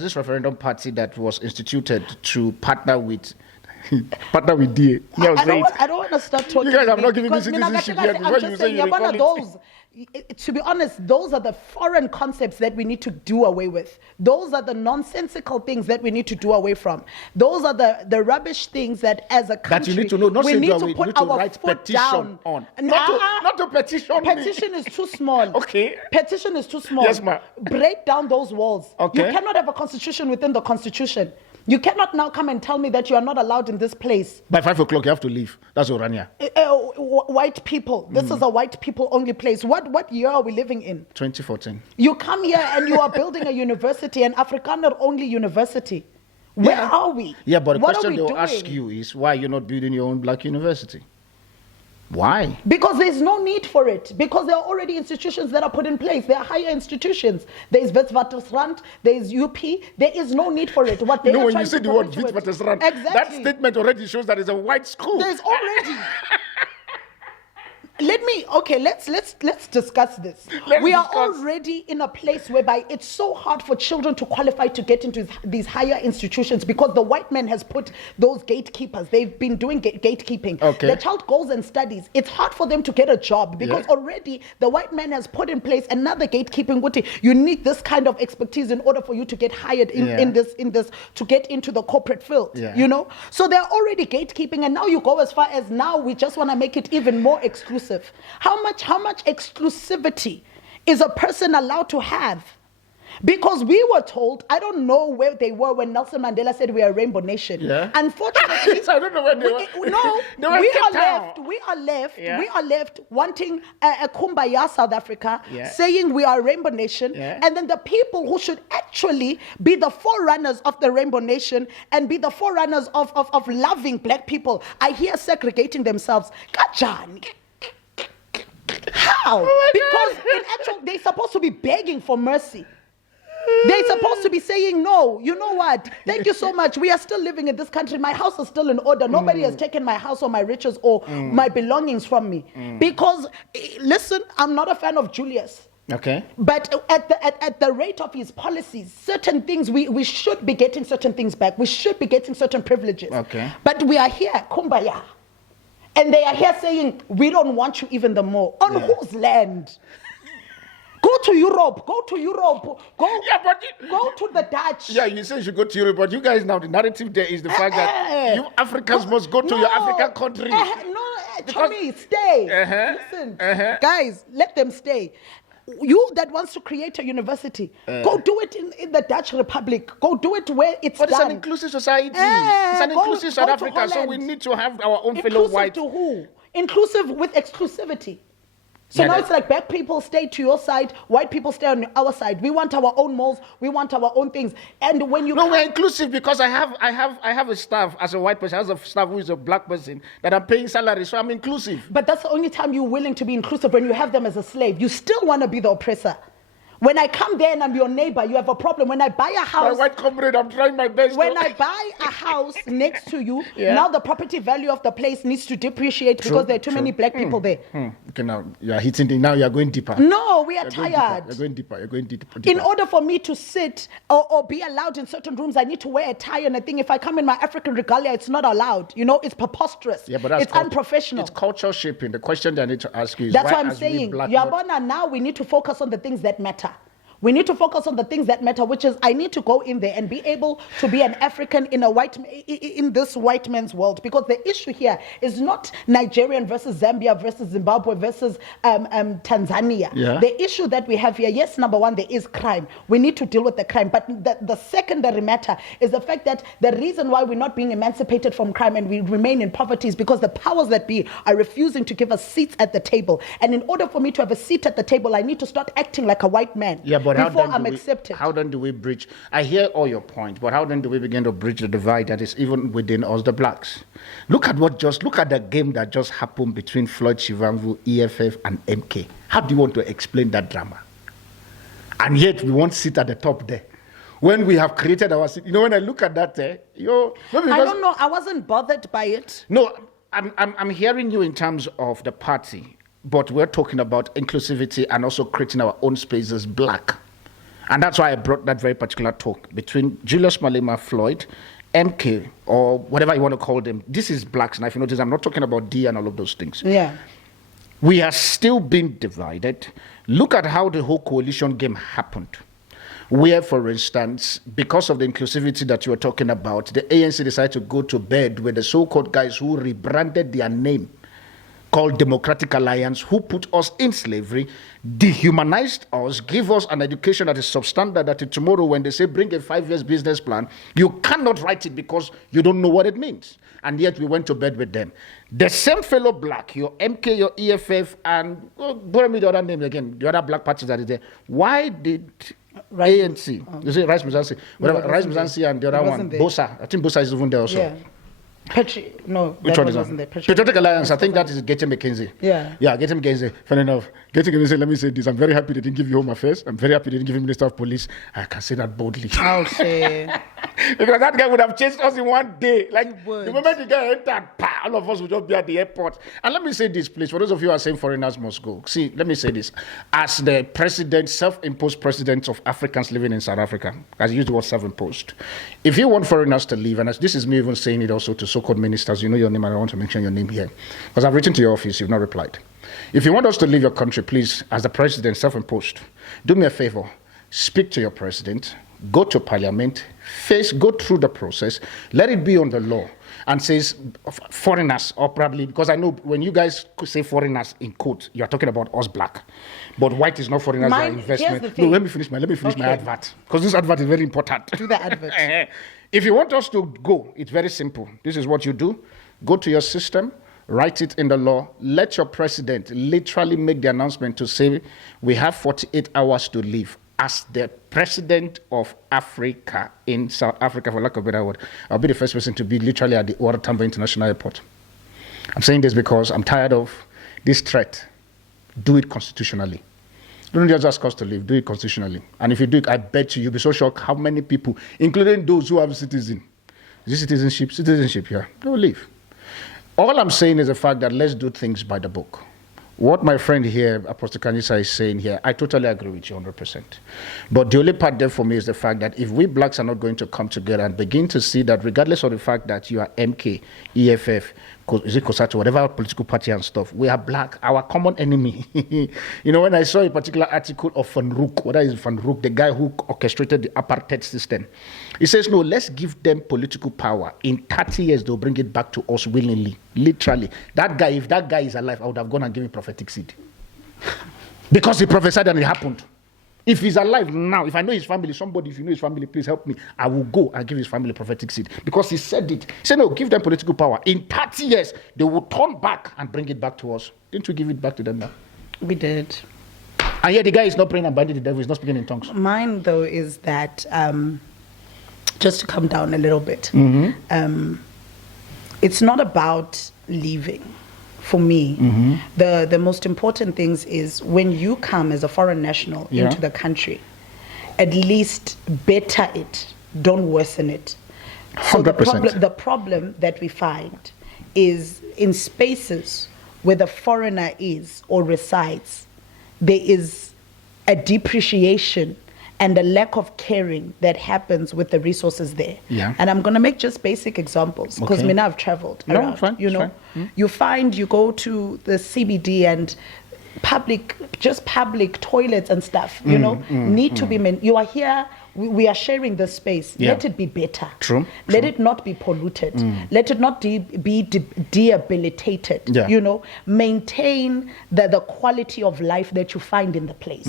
this referendum party that was instituted to partner with DA. I don't want to start talking. You guys have not given me citizenship yet. Before you say you recall to be honest, those are the foreign concepts that we need to do away with. Those are the nonsensical things that we need to do away from. Those are the rubbish things that as a country that you need to know, not we need to put our foot down. On. Not to petition. Petition is too small. Okay. Petition is too small. Yes, ma'am. Break down those walls. Okay. You cannot have a constitution within the constitution. You cannot now come and tell me that you are not allowed in this place. By 5 o'clock, you have to leave. That's Orania. White people. This is a white people only place. What year are we living in? 2014. You come here and you are building a university, an Afrikaner only university. Where are we? Yeah, but the What question are we they'll doing? ask you is why you're not building your own black university? Why? Because there's no need for it. Because there are already institutions that are put in place. There are higher institutions. There's Witwatersrand, there's UP. There is no need for it. What they No, are when trying you say to the word perpetuate- Witwatersrand, Exactly. that statement already shows that it's a white school. There's already. Let's discuss this. We are already in a place whereby it's so hard for children to qualify to get into these higher institutions because the white man has put those gatekeepers. They've been doing gatekeeping. Okay. The child goes and studies. It's hard for them to get a job because already the white man has put in place another gatekeeping. You need this kind of expertise in order for you to get hired in this to get into the corporate field. Yeah. You know, so they're already gatekeeping, and now you go as far as now we just want to make it even more exclusive. How much exclusivity is a person allowed to have? Because we were told, I don't know where they were when Nelson Mandela said we are a rainbow nation. Yeah. Unfortunately, I don't know where they were. No, They were we Cape are Town. left. We are left. Yeah. We are left wanting a kumbaya South Africa, Yeah. saying we are a rainbow nation, Yeah. and then the people who should actually be the forerunners of the rainbow nation and be the forerunners of loving black people are here segregating themselves. Kajani. How? Because in actual, they're supposed to be begging for mercy. They're supposed to be saying, no, you know what? Thank you so much. We are still living in this country. My house is still in order. Nobody has taken my house or my riches or my belongings from me. Because, listen, I'm not a fan of Julius. Okay. But at the rate of his policies, certain things, we should be getting certain things back. We should be getting certain privileges. Okay. But we are here, kumbaya. And they are here saying, we don't want you even the more. On whose land? Go to Europe. Go to the Dutch. Yeah, you say you should go to Europe, but you guys now, the narrative there is the fact that you Africans must go to your African country. Tommy, stay. Listen, guys, let them stay. You that wants to create a university, go do it in the Dutch Republic. Go do it where it's But done. it's an inclusive society. It's an inclusive South to Africa, so we Holland. need to have our own fellow Inclusive white. to who? Inclusive with exclusivity. So Yeah, now that- it's like black people stay to your side, white people stay on our side. We want our own malls, we want our own things. And when you No, we're inclusive because I have a staff as a white person, I have a staff who is a black person that I'm paying salary, so I'm inclusive. But that's the only time you're willing to be inclusive, when you have them as a slave. You still want to be the oppressor. When I come there and I'm your neighbor, you have a problem. When I buy a My house, white comrade, I'm trying my best. when I buy a house next to you, Yeah. now the property value of the place needs to depreciate because there are too many black people there. Okay, now you are hitting now you are going deeper. No, we are You're going tired. deeper. You're going deeper. In order for me to sit or be allowed in certain rooms, I need to wear a tie and a thing. If I come in my African regalia, it's not allowed. You know, it's preposterous. Yeah, but that's it's unprofessional. It's culture shaping. The question that I need to ask you is That's why why I'm as we saying, black not- Yabona, now we need to focus on the things that matter. We need to focus on the things that matter, which is I need to go in there and be able to be an African in this white man's world. Because the issue here is not Nigerian versus Zambia versus Zimbabwe versus Tanzania. Yeah. The issue that we have here, yes, number one, there is crime. We need to deal with the crime. But the secondary matter is the fact that the reason why we're not being emancipated from crime and we remain in poverty is because the powers that be are refusing to give us seats at the table. And in order for me to have a seat at the table, I need to start acting like a white man. Yeah, but before how I'm then accepted. How then do we bridge? I hear all your points, but how then do we begin to bridge the divide that is even within us, the blacks? Look at the game that just happened between Floyd Shivambu, EFF, and MK. How do you want to explain that drama? And yet we won't sit at the top there. When we have created our seat, when I look at that, I don't know. I wasn't bothered by it. No, I'm hearing you in terms of the party. But we're talking about inclusivity and also creating our own space as black. And that's why I brought that very particular talk between Julius Malema, Floyd, MK, or whatever you want to call them. This is blacks. And if you notice, I'm not talking about D and all of those things. Yeah. We are still being divided. Look at how the whole coalition game happened. Where, for instance, because of the inclusivity that you were talking about, the ANC decided to go to bed with the so-called guys who rebranded their name, called Democratic Alliance, who put us in slavery, dehumanized us, give us an education that is substandard, that tomorrow when they say bring a 5 years business plan, you cannot write it because you don't know what it means. And yet we went to bed with them. The same fellow black, your MK, your EFF, and bring me the other name again, the other black parties that is there. Why did ANC. Oh. You see, Rice Mzansi. Rice Mzansi and the other one, Bosa. I think Bosa is even there also. Yeah. No, which one is that? Patriotic Alliance. I think that is Getting McKenzie. Yeah. Yeah, Getting McKenzie. Funny enough. Getting McKenzie, let me say this. I'm very happy they didn't give you Home Affairs. I'm very happy they didn't give you Minister of Police. I can say that boldly. Oh, shit. Because that guy would have chased us in one day. Like, the moment the guy entered, all of us would just be at the airport. And let me say this, please, for those of you who are saying foreigners must go. See, let me say this. As the president, self-imposed president of Africans living in South Africa, as used the word self-imposed, if you want foreigners to leave, and this is me even saying it also to so-called ministers, you know your name, and I want to mention your name here. Because I've written to your office, you've not replied. If you want us to leave your country, please, as the president, self-imposed, do me a favor. Speak to your president, go to parliament, go through the process, let it be on the law, and says foreigners, or probably, because I know when you guys say foreigners in quote, you're talking about us black. But white is not foreigners, are investment. No, let me finish my advert, because this advert is very important. Do the advert. If you want us to go, it's very simple. This is what you do. Go to your system, write it in the law, let your president literally make the announcement to say, we have 48 hours to leave. As the president of Africa in South Africa, for lack of a better word, I'll be the first person to be literally at the Ora Tambo International Airport. I'm saying this because I'm tired of this threat. Do it constitutionally. Don't just ask us to leave, do it constitutionally. And if you do it, I bet you'll be so shocked how many people, including those who have citizenship, yeah, they will leave. All I'm saying is the fact that let's do things by the book. What my friend here, Apostle Khanyisa, is saying here, I totally agree with you 100%. But the only part there for me is the fact that if we blacks are not going to come together and begin to see that regardless of the fact that you are MK, EFF, is it COSATU, whatever political party and stuff, we are black, our common enemy. You know, when I saw a particular article of Van Rook, what is Van Rook, the guy who orchestrated the apartheid system, he says, no, let's give them political power. In 30 years, they'll bring it back to us willingly. Literally. That guy, if that guy is alive, I would have gone and given him prophetic seed. Because he prophesied and it happened. If he's alive now, if I know his family, somebody, if you know his family, please help me. I will go and give his family prophetic seed. Because he said it. He said, no, give them political power. In 30 years, they will turn back and bring it back to us. Didn't we give it back to them now? We did. And yet the guy is not praying and binding the devil. He's not speaking in tongues. Mine, though, is that, just to come down a little bit, it's not about leaving. For me, the most important things is when you come as a foreign national into the country, at least better it, don't worsen it. So 100%. the problem that we find is in spaces where the foreigner is or resides, there is a depreciation and a lack of caring that happens with the resources there. Yeah. And I'm going to make just basic examples because now I've traveled around. Fine, you know, you find you go to the CBD and public toilets and stuff, you know, need to be you are here, we are sharing this space. Let it be better. Let it not be polluted. Let it not be debilitated. You know, maintain the quality of life that you find in the place.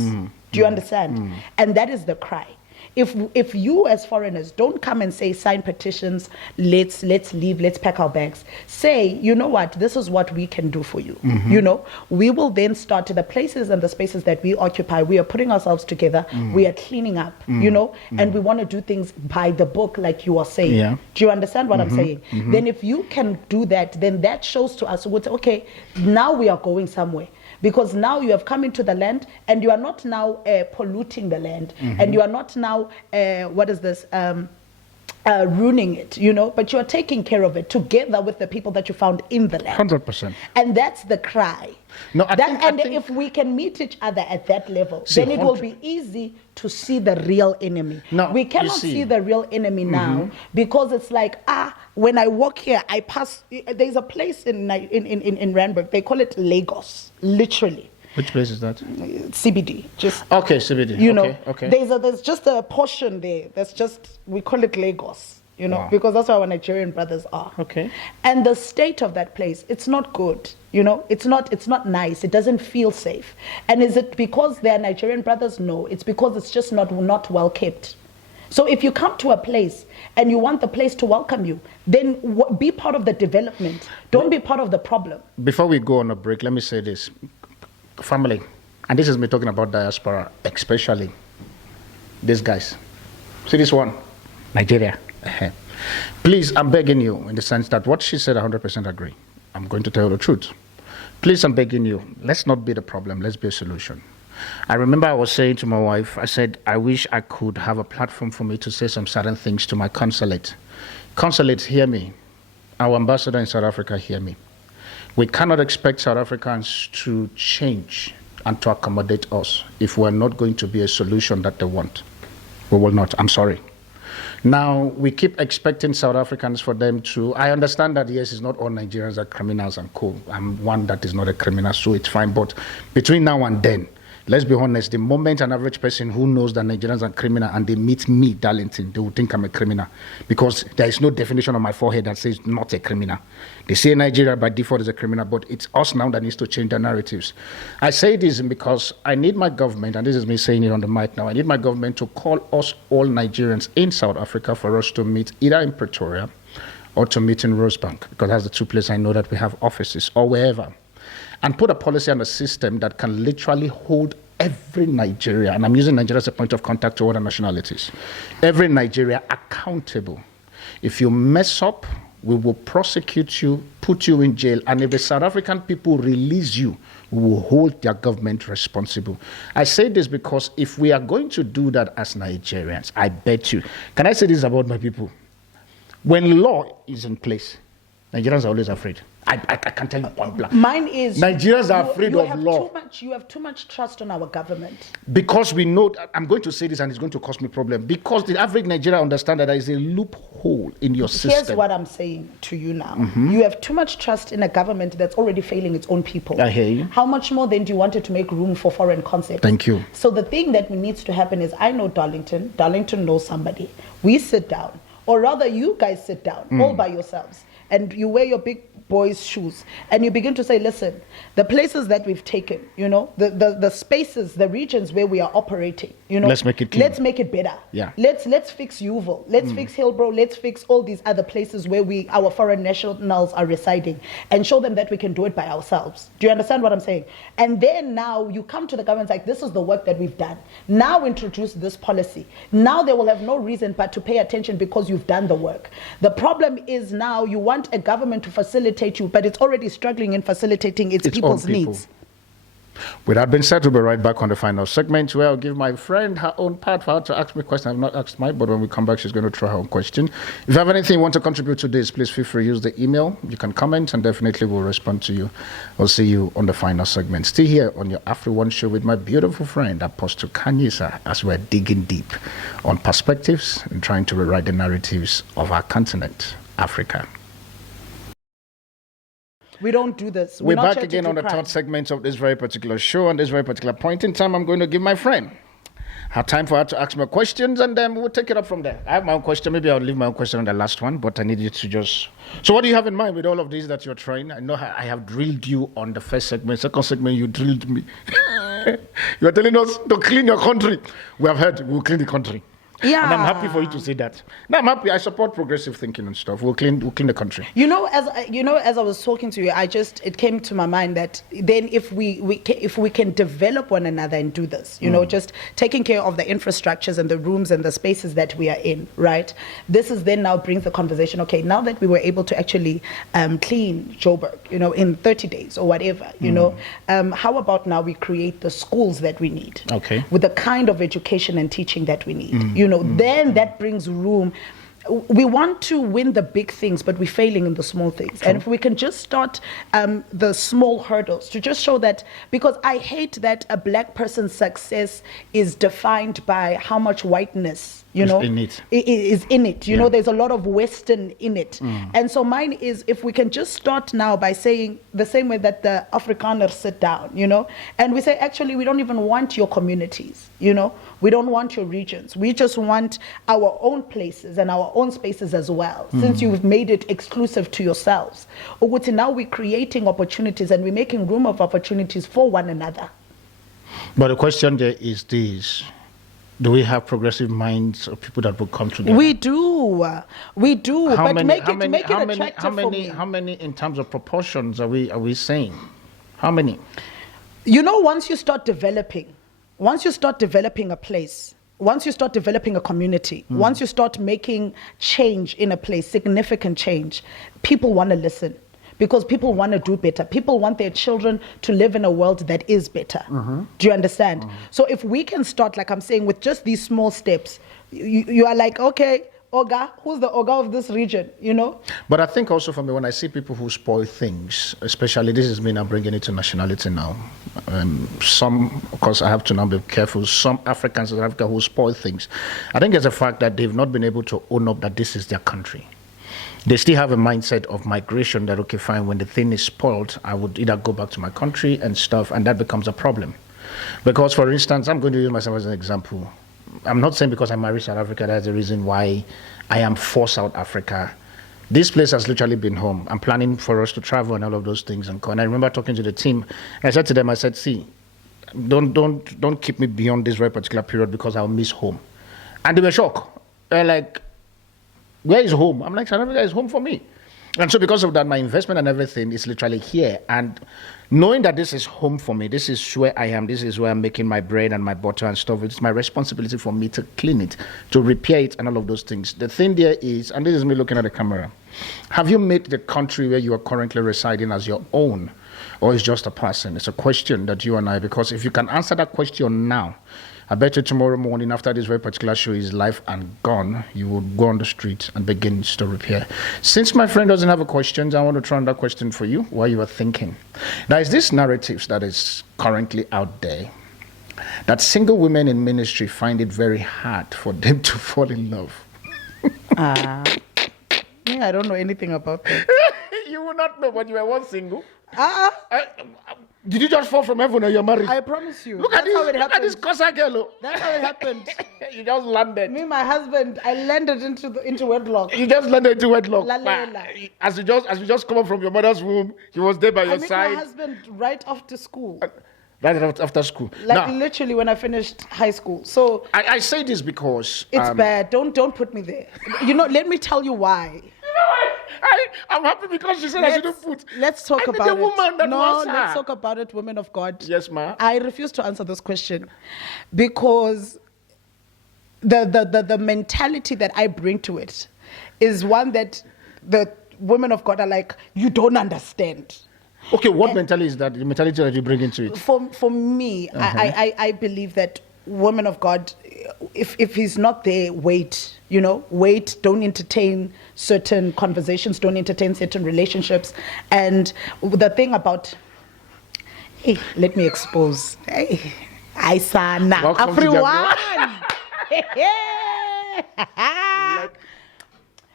Do you understand? And that is the cry. If you as foreigners don't come and say sign petitions, let's leave, let's pack our bags. Say, you know what, this is what we can do for you. You know, we will then start to the places and the spaces that we occupy. We are putting ourselves together. We are cleaning up, you know, and we want to do things by the book, like you are saying. Do you understand what I'm saying? Then if you can do that, then that shows to us, okay, now we are going somewhere. Because now you have come into the land and you are not now polluting the land and you are not now, ruining it, you know, but you're taking care of it together with the people that you found in the land. 100%. And that's the cry. No, I think if we can meet each other at that level, then it will be easy to see the real enemy. No, we cannot see the real enemy now because it's like, when I walk here, I pass, there's a place in Randburg, they call it Lagos, literally. Which place is that? CBD. Okay, CBD. You know, okay. There's just a portion there that's just, we call it Lagos. You know, because that's where our Nigerian brothers are. Okay. And the state of that place, it's not good. You know, it's not nice. It doesn't feel safe. And is it because they're Nigerian brothers? No, it's because it's just not well kept. So if you come to a place and you want the place to welcome you, then be part of the development. Don't be part of the problem. Before we go on a break, let me say this. Family, and this is me talking about diaspora especially. These guys. See this one? Nigeria. Please, I'm begging you in the sense that what she said, 100% agree. I'm going to tell you the truth. Please, I'm begging you, let's not be the problem, let's be a solution. I remember I was saying to my wife, I said, I wish I could have a platform for me to say some certain things to my consulate. Consulates, hear me. Our ambassador in South Africa, hear me. We cannot expect South Africans to change and to accommodate us if we're not going to be a solution that they want. We will not, I'm sorry. Now, we keep expecting South Africans for them to, I understand that, yes, it's not all Nigerians are criminals and cool. I'm one that is not a criminal, so it's fine. But between now and then, let's be honest, the moment an average person who knows that Nigerians are criminal and they meet me, Darlington, they will think I'm a criminal because there is no definition on my forehead that says not a criminal. They say Nigeria by default is a criminal, but it's us now that needs to change the narratives. I say this because I need my government, and this is me saying it on the mic now, I need my government to call us all Nigerians in South Africa for us to meet either in Pretoria or to meet in Rosebank, because that's the two places I know that we have offices, or wherever. And put a policy and a system that can literally hold every Nigeria, and I'm using Nigeria as a point of contact to other nationalities, every Nigeria accountable. If you mess up, we will prosecute you, put you in jail, and if the South African people release you, we will hold their government responsible. I say this because if we are going to do that as Nigerians, I bet you, can I say this about my people? When law is in place, Nigerians are always afraid. I can tell you point blank. Mine is Nigerians are afraid of law. You have too much trust on our government. Because we know, I'm going to say this and it's going to cause me problem. Because the average Nigerian understand that there is a loophole in your system. Here's what I'm saying to you now. You have too much trust in a government that's already failing its own people. I hear you. How much more then do you want it to make room for foreign concepts? Thank you. So the thing that needs to happen is, I know Darlington. Darlington knows somebody. We sit down, or rather you guys sit down all by yourselves, and you wear your big boys' shoes, and you begin to say, listen, the places that we've taken, you know, the spaces, the regions where we are operating, you know, let's make it clean. Let's make it better. Yeah. Let's fix Yuval. Let's fix Hillbrow. Let's fix all these other places where our foreign nationals are residing, and show them that we can do it by ourselves. Do you understand what I'm saying? And then now you come to the government like, this is the work that we've done. Now introduce this policy. Now they will have no reason but to pay attention because you've done the work. The problem is now you want a government to facilitate you, but it's already struggling in facilitating its people's needs. With that being said, we'll be right back on the final segment where I'll give my friend her own part for her to ask me a question. I've not asked mine, but when we come back, she's going to try her own question. If you have anything you want to contribute to this, please feel free to use the email. You can comment and definitely we'll respond to you. We'll see you on the final segment. Stay here on your AfriOne Show with my beautiful friend, Apostle Khanyisa, as we're digging deep on perspectives and trying to rewrite the narratives of our continent, Africa. We don't do this. We're back again on the third segment of this very particular show. And this very particular point in time, I'm going to give my friend her time for her to ask me questions, and then we'll take it up from there. I have my own question. Maybe I'll leave my own question on the last one, but I need you to just... So what do you have in mind with all of these that you're trying? I know I have drilled you on the first segment. Second segment, you drilled me. You're telling us to clean your country. We have heard we'll clean the country. Yeah. And I'm happy for you to say that. No, I'm happy. I support progressive thinking and stuff. We'll clean the country. As I was talking to you, it came to my mind that then if we can develop one another and do this, just taking care of the infrastructures and the rooms and the spaces that we are in, right? This is then now brings the conversation. Okay, now that we were able to actually clean Joburg, in 30 days or whatever, how about now we create the schools that we need? Okay. With the kind of education and teaching that we need. Then that brings room. We want to win the big things, but we're failing in the small things. True. And if we can just start the small hurdles to just show that, because I hate that a black person's success is defined by how much whiteness is in it. There's a lot of Western in it. And so mine is, if we can just start now by saying the same way that the Afrikaners sit down, and we say, actually, we don't even want your communities, we don't want your regions. We just want our own places and our own spaces as well, since you've made it exclusive to yourselves. Ukuthi now we're creating opportunities and we're making room of opportunities for one another. But the question there is this. Do we have progressive minds of people that will come together? We do. But make it attractive for me. How many in terms of proportions are we saying? How many? Once you start developing a place, once you start developing a community, once you start making change in a place, significant change, people want to listen because people want to do better. People want their children to live in a world that is better. Do you understand? So if we can start, like I'm saying, with just these small steps, you are like, okay, Oga, who's the Oga of this region, you know? But I think also for me, when I see people who spoil things, especially this is me now bringing it to nationality now. Some, of course, I have to now be careful. Some Africans in Africa who spoil things. I think it's a fact that they've not been able to own up that this is their country. They still have a mindset of migration that, okay, fine, when the thing is spoiled, I would either go back to my country and stuff, and that becomes a problem. Because, for instance, I'm going to use myself as an example. I'm not saying because I married South Africa, that's the reason why I am for South Africa. This place has literally been home. I'm planning for us to travel and all of those things. And I remember talking to the team. I said to them, I said, see, don't keep me beyond this very particular period because I'll miss home. And they were shocked. They're like, where is home? I'm like, South Africa is home for me. And so because of that, my investment and everything is literally here. And knowing that this is home for me, this is where I am, this is where I'm making my bread and my butter and stuff, it's my responsibility for me to clean it, to repair it and all of those things. The thing there is, and this is me looking at the camera, have you made the country where you are currently residing as your own? Or is just a person? It's a question that you and I, because if you can answer that question now, I bet you tomorrow morning after this very particular show is live and gone, you will go on the street and begin to repair. Since my friend doesn't have a question, I want to try another question for you while you are thinking. There is this narrative that is currently out there that single women in ministry find it very hard for them to fall in love. Yeah, I don't know anything about that. You will not know, but you were once single. Did you just fall from heaven or you're married? I promise you. Look at this Kosa girl. That's how it happened. You just landed. Me and my husband, I landed into wedlock. You just landed into wedlock. La. As you just come up from your mother's womb, he was there by your side. I met my husband right after school. Right after school. Like now, literally when I finished high school. So I say this because it's bad. Don't put me there. You know, let me tell you why. I'm happy because she said I shouldn't put. Let's talk about it. Woman that let's talk about it, women of God. Yes, ma'am. I refuse to answer this question because the mentality that I bring to it is one that the women of God are like, you don't understand. Okay, what mentality is that? The mentality that you bring into it? For me, I believe that women of God, if he's not there, wait. You know, wait, don't entertain certain conversations, don't entertain certain relationships. And the thing about, hey, let me expose. Hey, Aisana, AfriOne.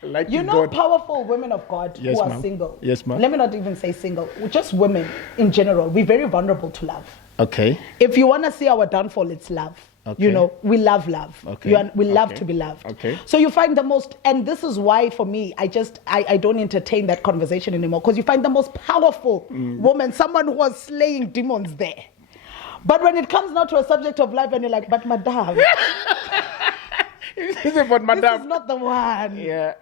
Like you know, powerful women of God who are single. Yes, ma'am. Let me not even say single. Just women in general. We're very vulnerable to love. Okay. If you want to see our downfall, it's love. Okay. You know, we love love. Okay. We love to be loved. Okay. So you find the most, and this is why for me, I don't entertain that conversation anymore, because you find the most powerful woman, someone who was slaying demons there. But when it comes now to a subject of life, and you're like, but madam, this is not the one. Yeah.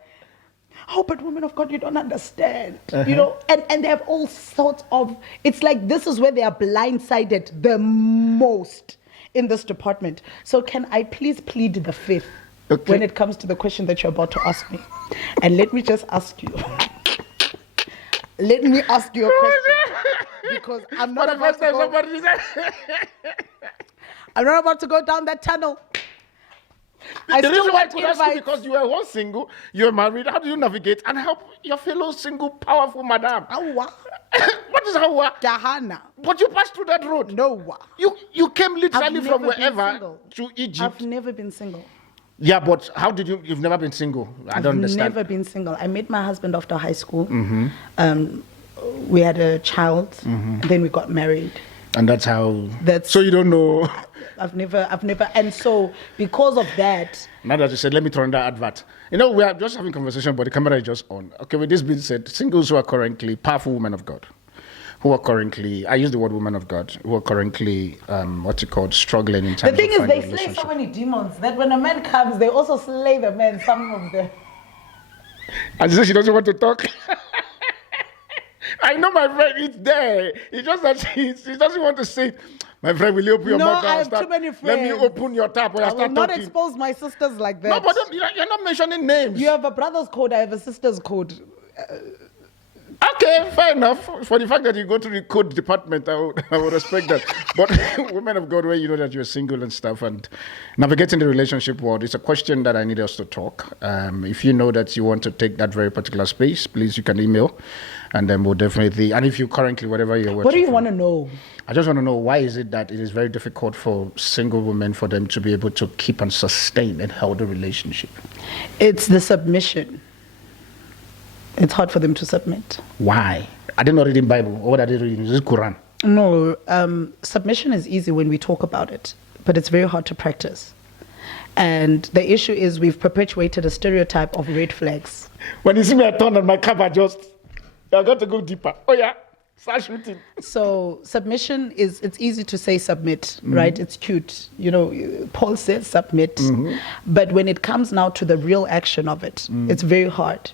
Oh, but women of God, you don't understand. You know, and they have all sorts of, it's like this is where they are blindsided the most in this department. So can I please plead the fifth when it comes to the question that you're about to ask me? And let me just ask you. Let me ask you a question. Because I'm not about to go down that tunnel. The reason why I could ask you because you were once single, you're married. How do you navigate and help your fellow single, powerful madam? What is Hawa? Jahana. But you passed through that road. No. You came literally from wherever to Egypt. I've never been single. Yeah, but how did you've never been single? I don't understand. I've never been single. I met my husband after high school. We had a child, then we got married. And that's how. So you don't know. I've never, and so because of that. Now that you said, let me turn that advert. You know, we are just having a conversation, but the camera is just on. Okay, with this being said, singles who are currently powerful women of God, who are currently, I use the word women of God, who are currently, struggling in terms of the thing is, they slay so many demons that when a man comes, they also slay the men, some of them. And she says she doesn't want to talk. I know my friend, it's there. It's just that he doesn't want to say it. My friend, will you open your mouth? No, I have too many friends. Let me open your tap when I start will not talking. expose my sisters like that. No, but you're not mentioning names. You have a brother's code, I have a sister's code. Okay, fair enough. For the fact that you go to the code department, I would respect that. But women of God, where you know that you're single and stuff, and navigating the relationship world, it's a question that I need us to talk. If you know that you want to take that very particular space, please, you can email, and then we'll definitely. And if you currently, whatever you're working. What do you want to know? I just want to know, why is it that it is very difficult for single women for them to be able to keep and sustain a healthy relationship? It's the submission. It's hard for them to submit. Why? Are they not reading Bible? Or what are they reading? Is it Quran? No, submission is easy when we talk about it, but it's very hard to practice. And the issue is we've perpetuated a stereotype of red flags. When you see me turn on my cover, I got to go deeper. Oh yeah, start shooting. So submission it's easy to say submit, right? It's cute. You know, Paul says submit. But when it comes now to the real action of it, it's very hard.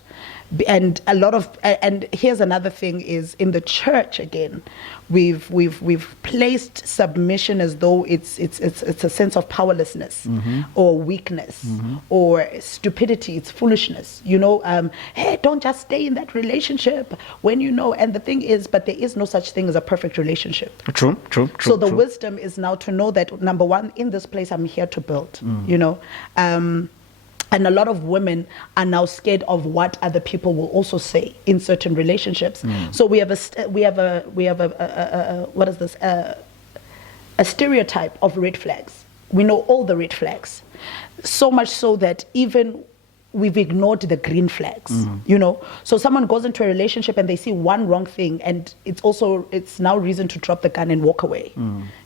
And and here's another thing is, in the church again, we've placed submission as though it's a sense of powerlessness or weakness or stupidity. It's foolishness. You know, hey, don't just stay in that relationship when you know. And the thing is, but there is no such thing as a perfect relationship. True. So the wisdom is now to know that, number one, in this place I'm here to build. You know. And a lot of women are now scared of what other people will also say in certain relationships. So we have a what is this? A stereotype of red flags. We know all the red flags, so much so that even we've ignored the green flags. You know, so someone goes into a relationship and they see one wrong thing, and it's now reason to drop the gun and walk away.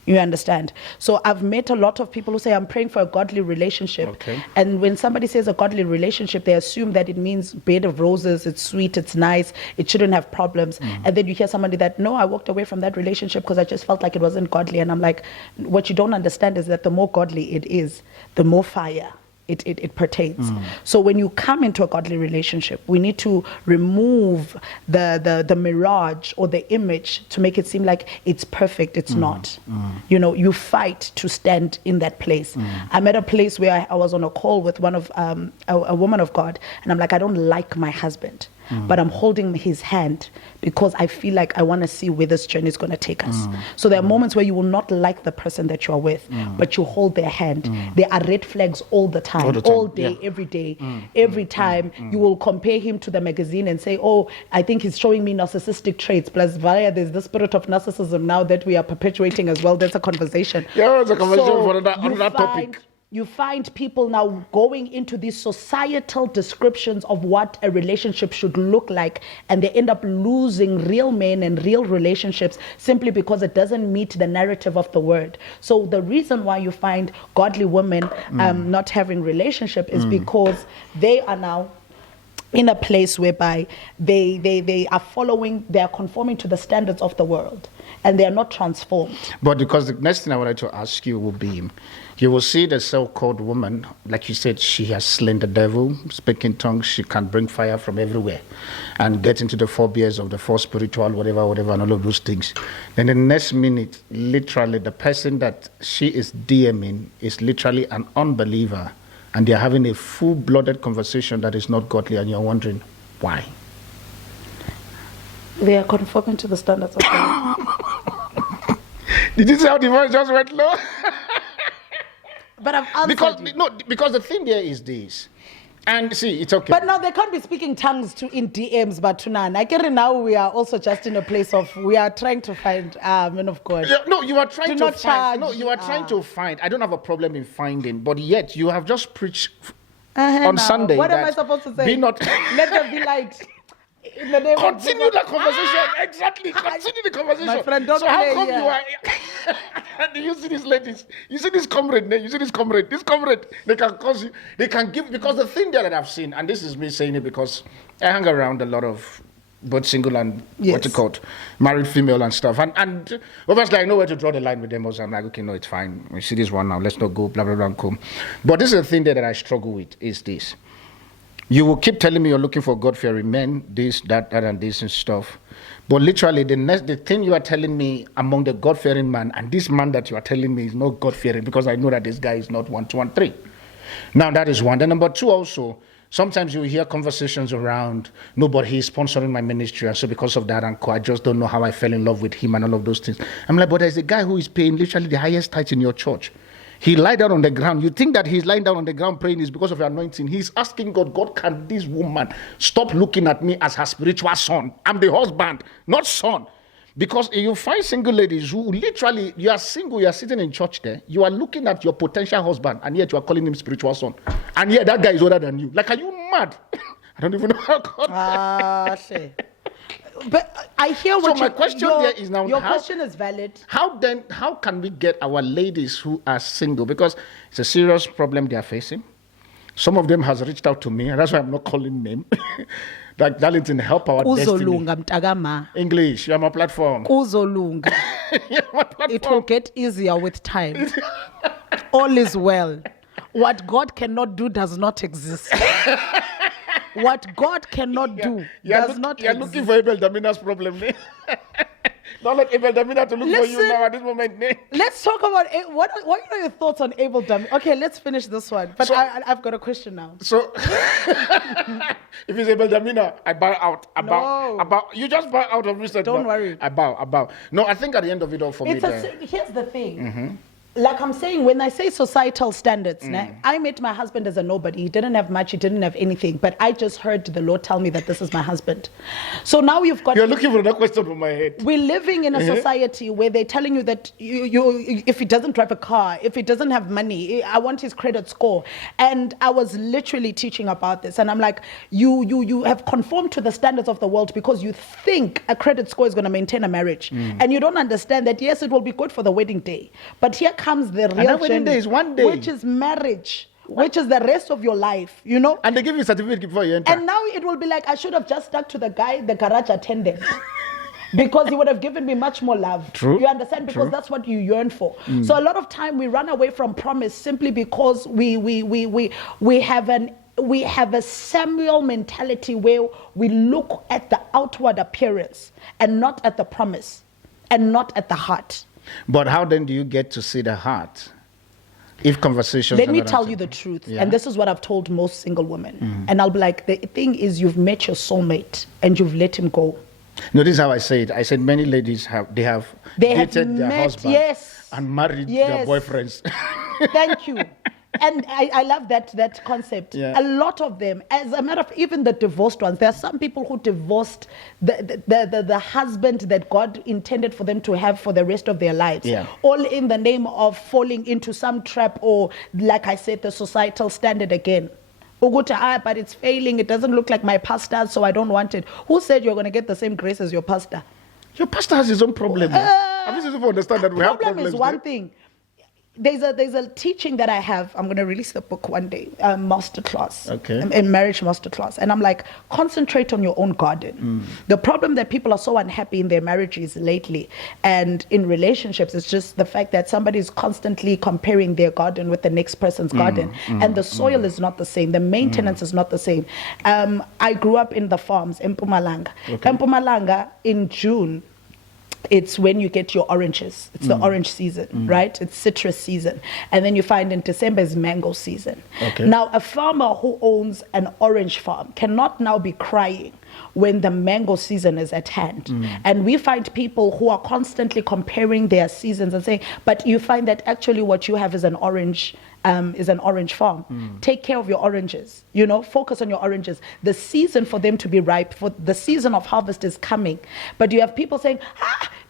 You understand? So I've met a lot of people who say, I'm praying for a godly relationship. Okay. And when somebody says a godly relationship, they assume that it means bed of roses, it's sweet, it's nice, it shouldn't have problems. And then you hear somebody that, no, I walked away from that relationship because I just felt like it wasn't godly. And I'm like, what you don't understand is that the more godly it is, the more fire it pertains. So when you come into a godly relationship, we need to remove the mirage or the image to make it seem like it's perfect. It's not. You know, you fight to stand in that place. I'm at a place where I was on a call with one of a woman of God, and I'm like, I don't like my husband, but I'm holding his hand because I feel like I want to see where this journey is going to take us. So there are moments where you will not like the person that you are with, but you hold their hand. There are red flags all the time, all day, every day, every time. You will compare him to the magazine and say, oh, I think he's showing me narcissistic traits. Plus, there's the spirit of narcissism now that we are perpetuating as well. That's a conversation. Yeah, it's a conversation for another topic. You find people now going into these societal descriptions of what a relationship should look like, and they end up losing real men and real relationships simply because it doesn't meet the narrative of the word. So the reason why you find godly women not having relationship is because they are now in a place whereby they are conforming to the standards of the world, and they are not transformed. But because the next thing I wanted to ask you will be, you will see the so-called woman, like you said, she has slain the devil, speaking tongues, she can bring fire from everywhere and get into the phobias of the four spiritual, whatever, and all of those things. Then the next minute, literally, the person that she is DMing is literally an unbeliever, and they're having a full-blooded conversation that is not godly, and you're wondering, why? They are conforming to the standards of God. Did you see how the voice just went low? But I've answered because the thing there is this. And see, it's okay. But now they can't be speaking tongues in DMs, but to none. I get it now. We are also just in a place of, we are trying to find men of God. Yeah, no, you are trying to find. Charge, no, you are trying to find. I don't have a problem in finding, but yet you have just preached on Sunday. What am I supposed to say? Be not. Let there be light. In the name continue the conversation. Exactly. Continue the conversation. My friend, don't so how play, come you are? Do you see these ladies? You see this comrade? You see this comrade? This comrade, they can cause you. They can give, because the thing there that I've seen, and this is me saying it because I hang around a lot of both single and what's it called, married female and stuff, and obviously I know where to draw the line with them. Also, I'm like, okay, no, it's fine. We see this one now. Let's not go blah blah blah. Cool. But this is the thing there that I struggle with is this. You will keep telling me you're looking for God-fearing men, this, that, and this and stuff. But literally, the thing you are telling me among the God-fearing man and this man that you are telling me is not God-fearing, because I know that this guy is not 1, 2, and 3. Now, that is one. Then number 2 also, sometimes you hear conversations around, no, but he's sponsoring my ministry, and so because of that, I just don't know how I fell in love with him and all of those things. I'm like, but there's a guy who is paying literally the highest tithe in your church. He lied down on the ground. You think that he's lying down on the ground praying is because of your anointing. He's asking God, God, can this woman stop looking at me as her spiritual son? I'm the husband, not son. Because you find single ladies who literally, you are single, you are sitting in church there, you are looking at your potential husband, and yet you are calling him spiritual son. And yet that guy is older than you. Like, are you mad? I don't even know how God. But I hear what my question there is now, your question is valid. How can we get our ladies who are single? Because it's a serious problem they are facing. Some of them has reached out to me, and that's why I'm not calling name. Like, Darlington, help our destiny. English, you're my platform. Uzolunga. It will get easier with time. All is well. What God cannot do does not exist. What God cannot do does not exist. You're looking for Abel Damina's problem. Don't let Abel Damina to look for you now at this moment. Let's talk about what are your thoughts on Abel Damina? Okay, let's finish this one. But I've got a question now. So, if it's Abel Damina, I bow out. About you just bow out of research. Don't worry. I bow. No, I think at the end of it all for me. Here's the thing. Mm-hmm. Like I'm saying, when I say societal standards, I met my husband as a nobody. He didn't have much, he didn't have anything, but I just heard the Lord tell me that this is my husband. So now you've got... You're looking for that question from my head. We're living in a society where they're telling you that you if he doesn't drive a car, if he doesn't have money, I want his credit score. And I was literally teaching about this, and I'm like, you have conformed to the standards of the world because you think a credit score is going to maintain a marriage. And you don't understand that, yes, it will be good for the wedding day, but here comes the real wedding day is one day, which is marriage, which is the rest of your life, you know. And they give you a certificate before you enter. And now it will be like, I should have just stuck to the guy, the garage attendant, because he would have given me much more love. True. You understand? Because that's what you yearn for. So a lot of time we run away from promise simply because we have a Samuel mentality where we look at the outward appearance and not at the promise and not at the heart. But how then do you get to see the heart? If conversations... Let me tell you the truth. Yeah. And this is what I've told most single women. And I'll be like, the thing is, you've met your soulmate and you've let him go. No, this is how I say it. I said many ladies have dated their husband and married their boyfriends. Thank you. And I love that concept. Yeah. A lot of them, as a matter of even the divorced ones, there are some people who divorced the husband that God intended for them to have for the rest of their lives. Yeah. All in the name of falling into some trap or, like I said, the societal standard again. But it's failing. It doesn't look like my pastor, so I don't want it. Who said you're going to get the same grace as your pastor? Your pastor has his own problem. I mean, you understand that we have problems. Problem is one thing. There's a teaching that I have. I'm going to release the book one day, masterclass, a marriage masterclass. And I'm like, concentrate on your own garden. The problem that people are so unhappy in their marriages lately and in relationships is just the fact that somebody is constantly comparing their garden with the next person's garden. And the soil is not the same. The maintenance is not the same. I grew up in the farms in Mpumalanga. Mpumalanga in June, it's when you get your oranges. It's the orange season, right? It's citrus season. And then you find in December is mango season. Now, a farmer who owns an orange farm cannot now be crying when the mango season is at hand. And we find people who are constantly comparing their seasons and saying, but you find that actually what you have is an orange farm. Take care of your oranges, focus on your oranges. The season for them to be ripe, for the season of harvest is coming. But you have people saying,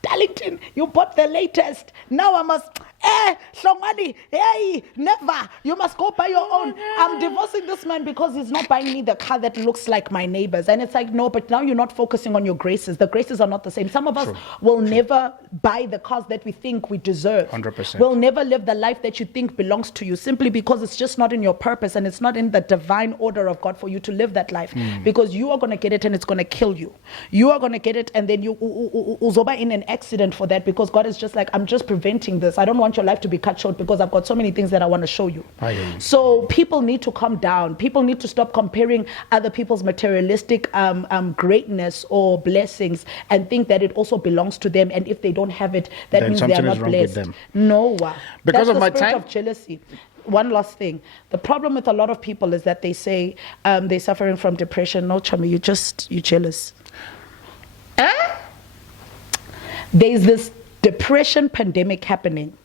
Darlington, you bought the latest. Now I must, Hlongwani, hey, never. You must go buy your own. I'm divorcing this man because he's not buying me the car that looks like my neighbor's. And it's like, no, but now you're not focusing on your graces. The graces are not the same. Some of us will never buy the cars that we think we deserve. 100%. We'll never live the life that you think belongs to you simply because it's just not in your purpose and it's not in the divine order of God for you to live that life. Because you are going to get it and it's going to kill you. You are going to get it and then you uzoba in an accident for that because God is just like, I'm just preventing this. I don't want want your life to be cut short because I've got so many things that I want to show you. Aye. So people need to calm down. People need to stop comparing other people's materialistic greatness or blessings and think that it also belongs to them. And if they don't have it, that Then means they are something not is wrong with blessed. them. No. Because That's of the my spirit time? of jealousy. One last thing. The problem with a lot of people is that they say they're suffering from depression. No, Chami, you're jealous. There's this depression pandemic happening.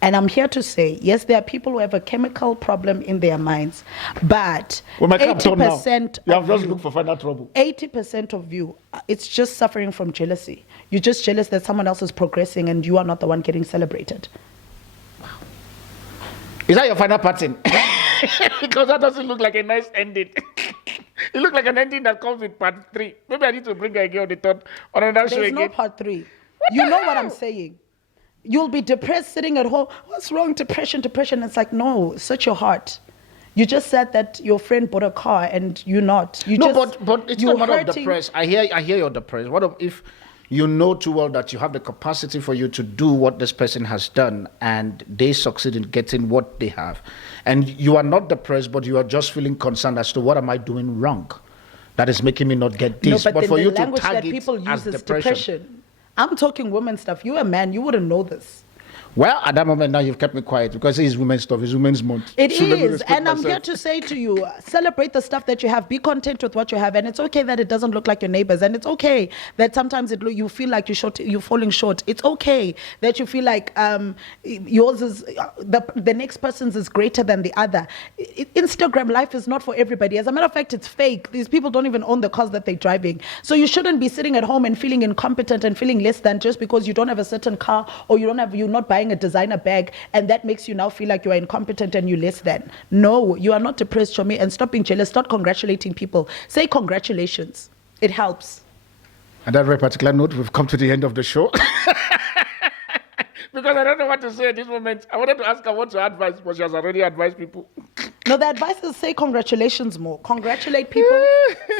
And I'm here to say, yes, there are people who have a chemical problem in their minds, but 80% you have just looked for final trouble. 80% of you, it's just suffering from jealousy. You're just jealous that someone else is progressing and you are not the one getting celebrated. Is that your final pattern? Because that doesn't look like a nice ending. It looks like an ending that comes with part 3. Maybe I need to bring her again on the third on another show again. There's no part 3. You know what I'm saying? You'll be depressed sitting at home. What's wrong? Depression. It's like, no, search your heart. You just said that your friend bought a car and you're not. But it's not matter of depressed. I hear you're depressed. What if you know too well that you have the capacity for you to do what this person has done and they succeed in getting what they have, and you are not depressed, but you are just feeling concerned as to what am I doing wrong that is making me not get this. No, but for the you to language tag that it people use as is depression. I'm talking women stuff. You're a man. You wouldn't know this. Well, at that moment now you've kept me quiet because it's women's stuff. It's women's month. It So let me is. respect And I'm myself. here to say to you, celebrate the stuff that you have. Be content with what you have. And it's okay that it doesn't look like your neighbors. And it's okay that sometimes you feel like you're falling short. It's okay that you feel like yours is, the next person's is greater than the other. Instagram life is not for everybody. As a matter of fact, it's fake. These people don't even own the cars that they're driving. So you shouldn't be sitting at home and feeling incompetent and feeling less than just because you don't have a certain car or you're not buying a designer bag, and that makes you now feel like you are incompetent and you're less than. No, you are not depressed, Chomi, and stop being jealous. Start congratulating people. Say congratulations. It helps. On that very particular note, we've come to the end of the show. Because I don't know what to say at this moment. I wanted to ask her what to advise, but she has already advised people. No, the advice is say congratulations more. Congratulate people.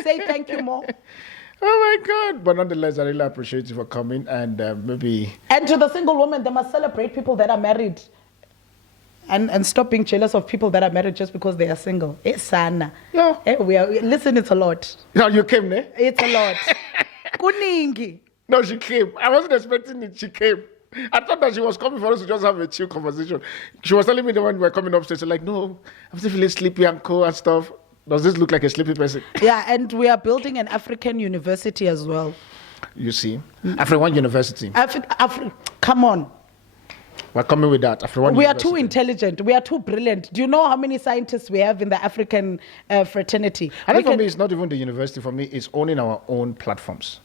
Say thank you more. Oh my God. But nonetheless, I really appreciate you for coming and maybe... And to the single woman, they must celebrate people that are married. And stop being jealous of people that are married just because they are single. It's sana. Yeah. Listen, it's a lot. No, you came, ne? It's a lot. Kuningi. No, she came. I wasn't expecting it. She came. I thought that she was coming for us to just have a chill conversation. She was telling me that when we were coming upstairs, she's like, no, I'm still feeling sleepy and cold and stuff. Does this look like a sleepy person? Yeah, and we are building an African university as well. You see? AfriOne University. Come on. We're coming with that. AfriOne We are University. too intelligent. We are too brilliant. Do you know how many scientists we have in the African fraternity? I think for me, it's not even the university. For me, it's owning our own platforms.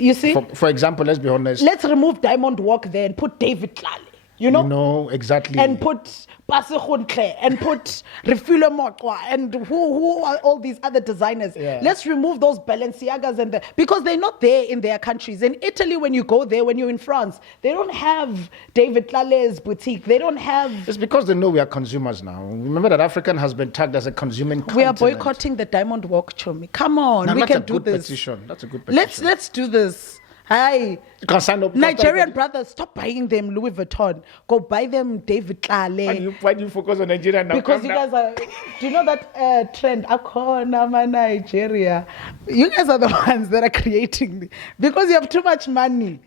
You see? For example, let's be honest. Let's remove Diamond Walk there and put David Tlale. You know? Exactly. And put Pase Khontle and put Refule Mokwa and who are all these other designers. Yeah. Let's remove those Balenciagas because they're not there in their countries. In Italy, when you go there, when you're in France, they don't have David Tlale's boutique. They don't have... It's because they know we are consumers now. Remember that African has been tagged as a consuming continent. We are boycotting the Diamond Walk, Chomi. Come on, Now, we that's can a do good this. petition. That's a good petition. Let's do this. Hi. You can sign up. Nigerian brothers, stop buying them Louis Vuitton. Go buy them David Tlale. Why do you focus on Nigeria now? Because you guys are, do you know that trend? Akona ma Nigeria. You guys are the ones that are creating because you have too much money.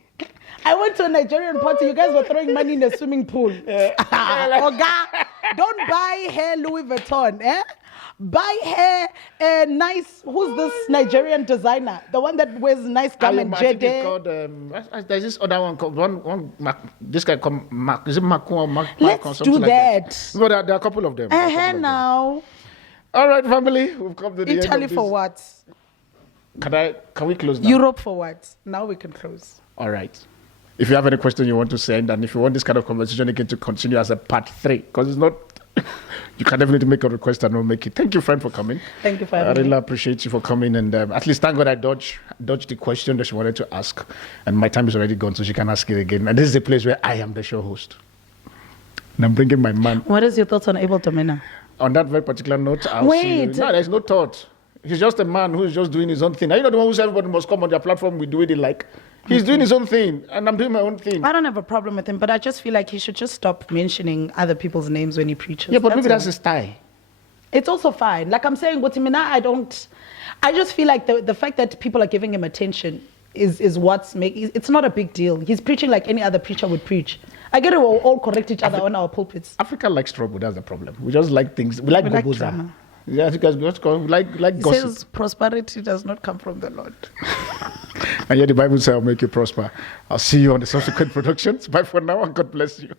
I went to a Nigerian party. You guys were throwing money in a swimming pool. Oga, don't buy hair Louis Vuitton. Buy hair nice. Who's this Nigerian designer? The one that wears nice garment. I think it's called, there's this other one called this guy called Mark. Is it Mark or Mark? Let's do that. But there are a couple of them. Now. All right, family. We've come to the end Italy of this. for what? Can we close now? Europe for what? Now we can close. All right. If you have any question you want to send, and if you want this kind of conversation again to continue as a part 3, because it's not... You can definitely make a request and we'll make it. Thank you, friend, for coming. Thank you for I having really me. appreciate you for coming. And at least thank God I dodged the question that she wanted to ask. And my time is already gone, so she can ask it again. And this is the place where I am the show host. And I'm bringing my man. What is your thoughts on Abel Domina? On that very particular note, I'll see you. Wait. No, there's no thought. He's just a man who's just doing his own thing. Are you not the one who said everybody must come on their platform? We do it like. He's doing his own thing, and I'm doing my own thing. I don't have a problem with him, but I just feel like he should just stop mentioning other people's names when he preaches. Yeah, but maybe that's his style. It's also fine. Like I'm saying, with him, I just feel like the fact that people are giving him attention is what's making, it's not a big deal. He's preaching like any other preacher would preach. I get it, we'll all correct each other on our pulpits. Africa likes trouble, that's the problem. We just like things, we like goboza. Yeah, because we like gossip. It says prosperity does not come from the Lord. And yet the Bible says, I'll make you prosper. I'll see you on the subsequent productions. Bye for now, and God bless you.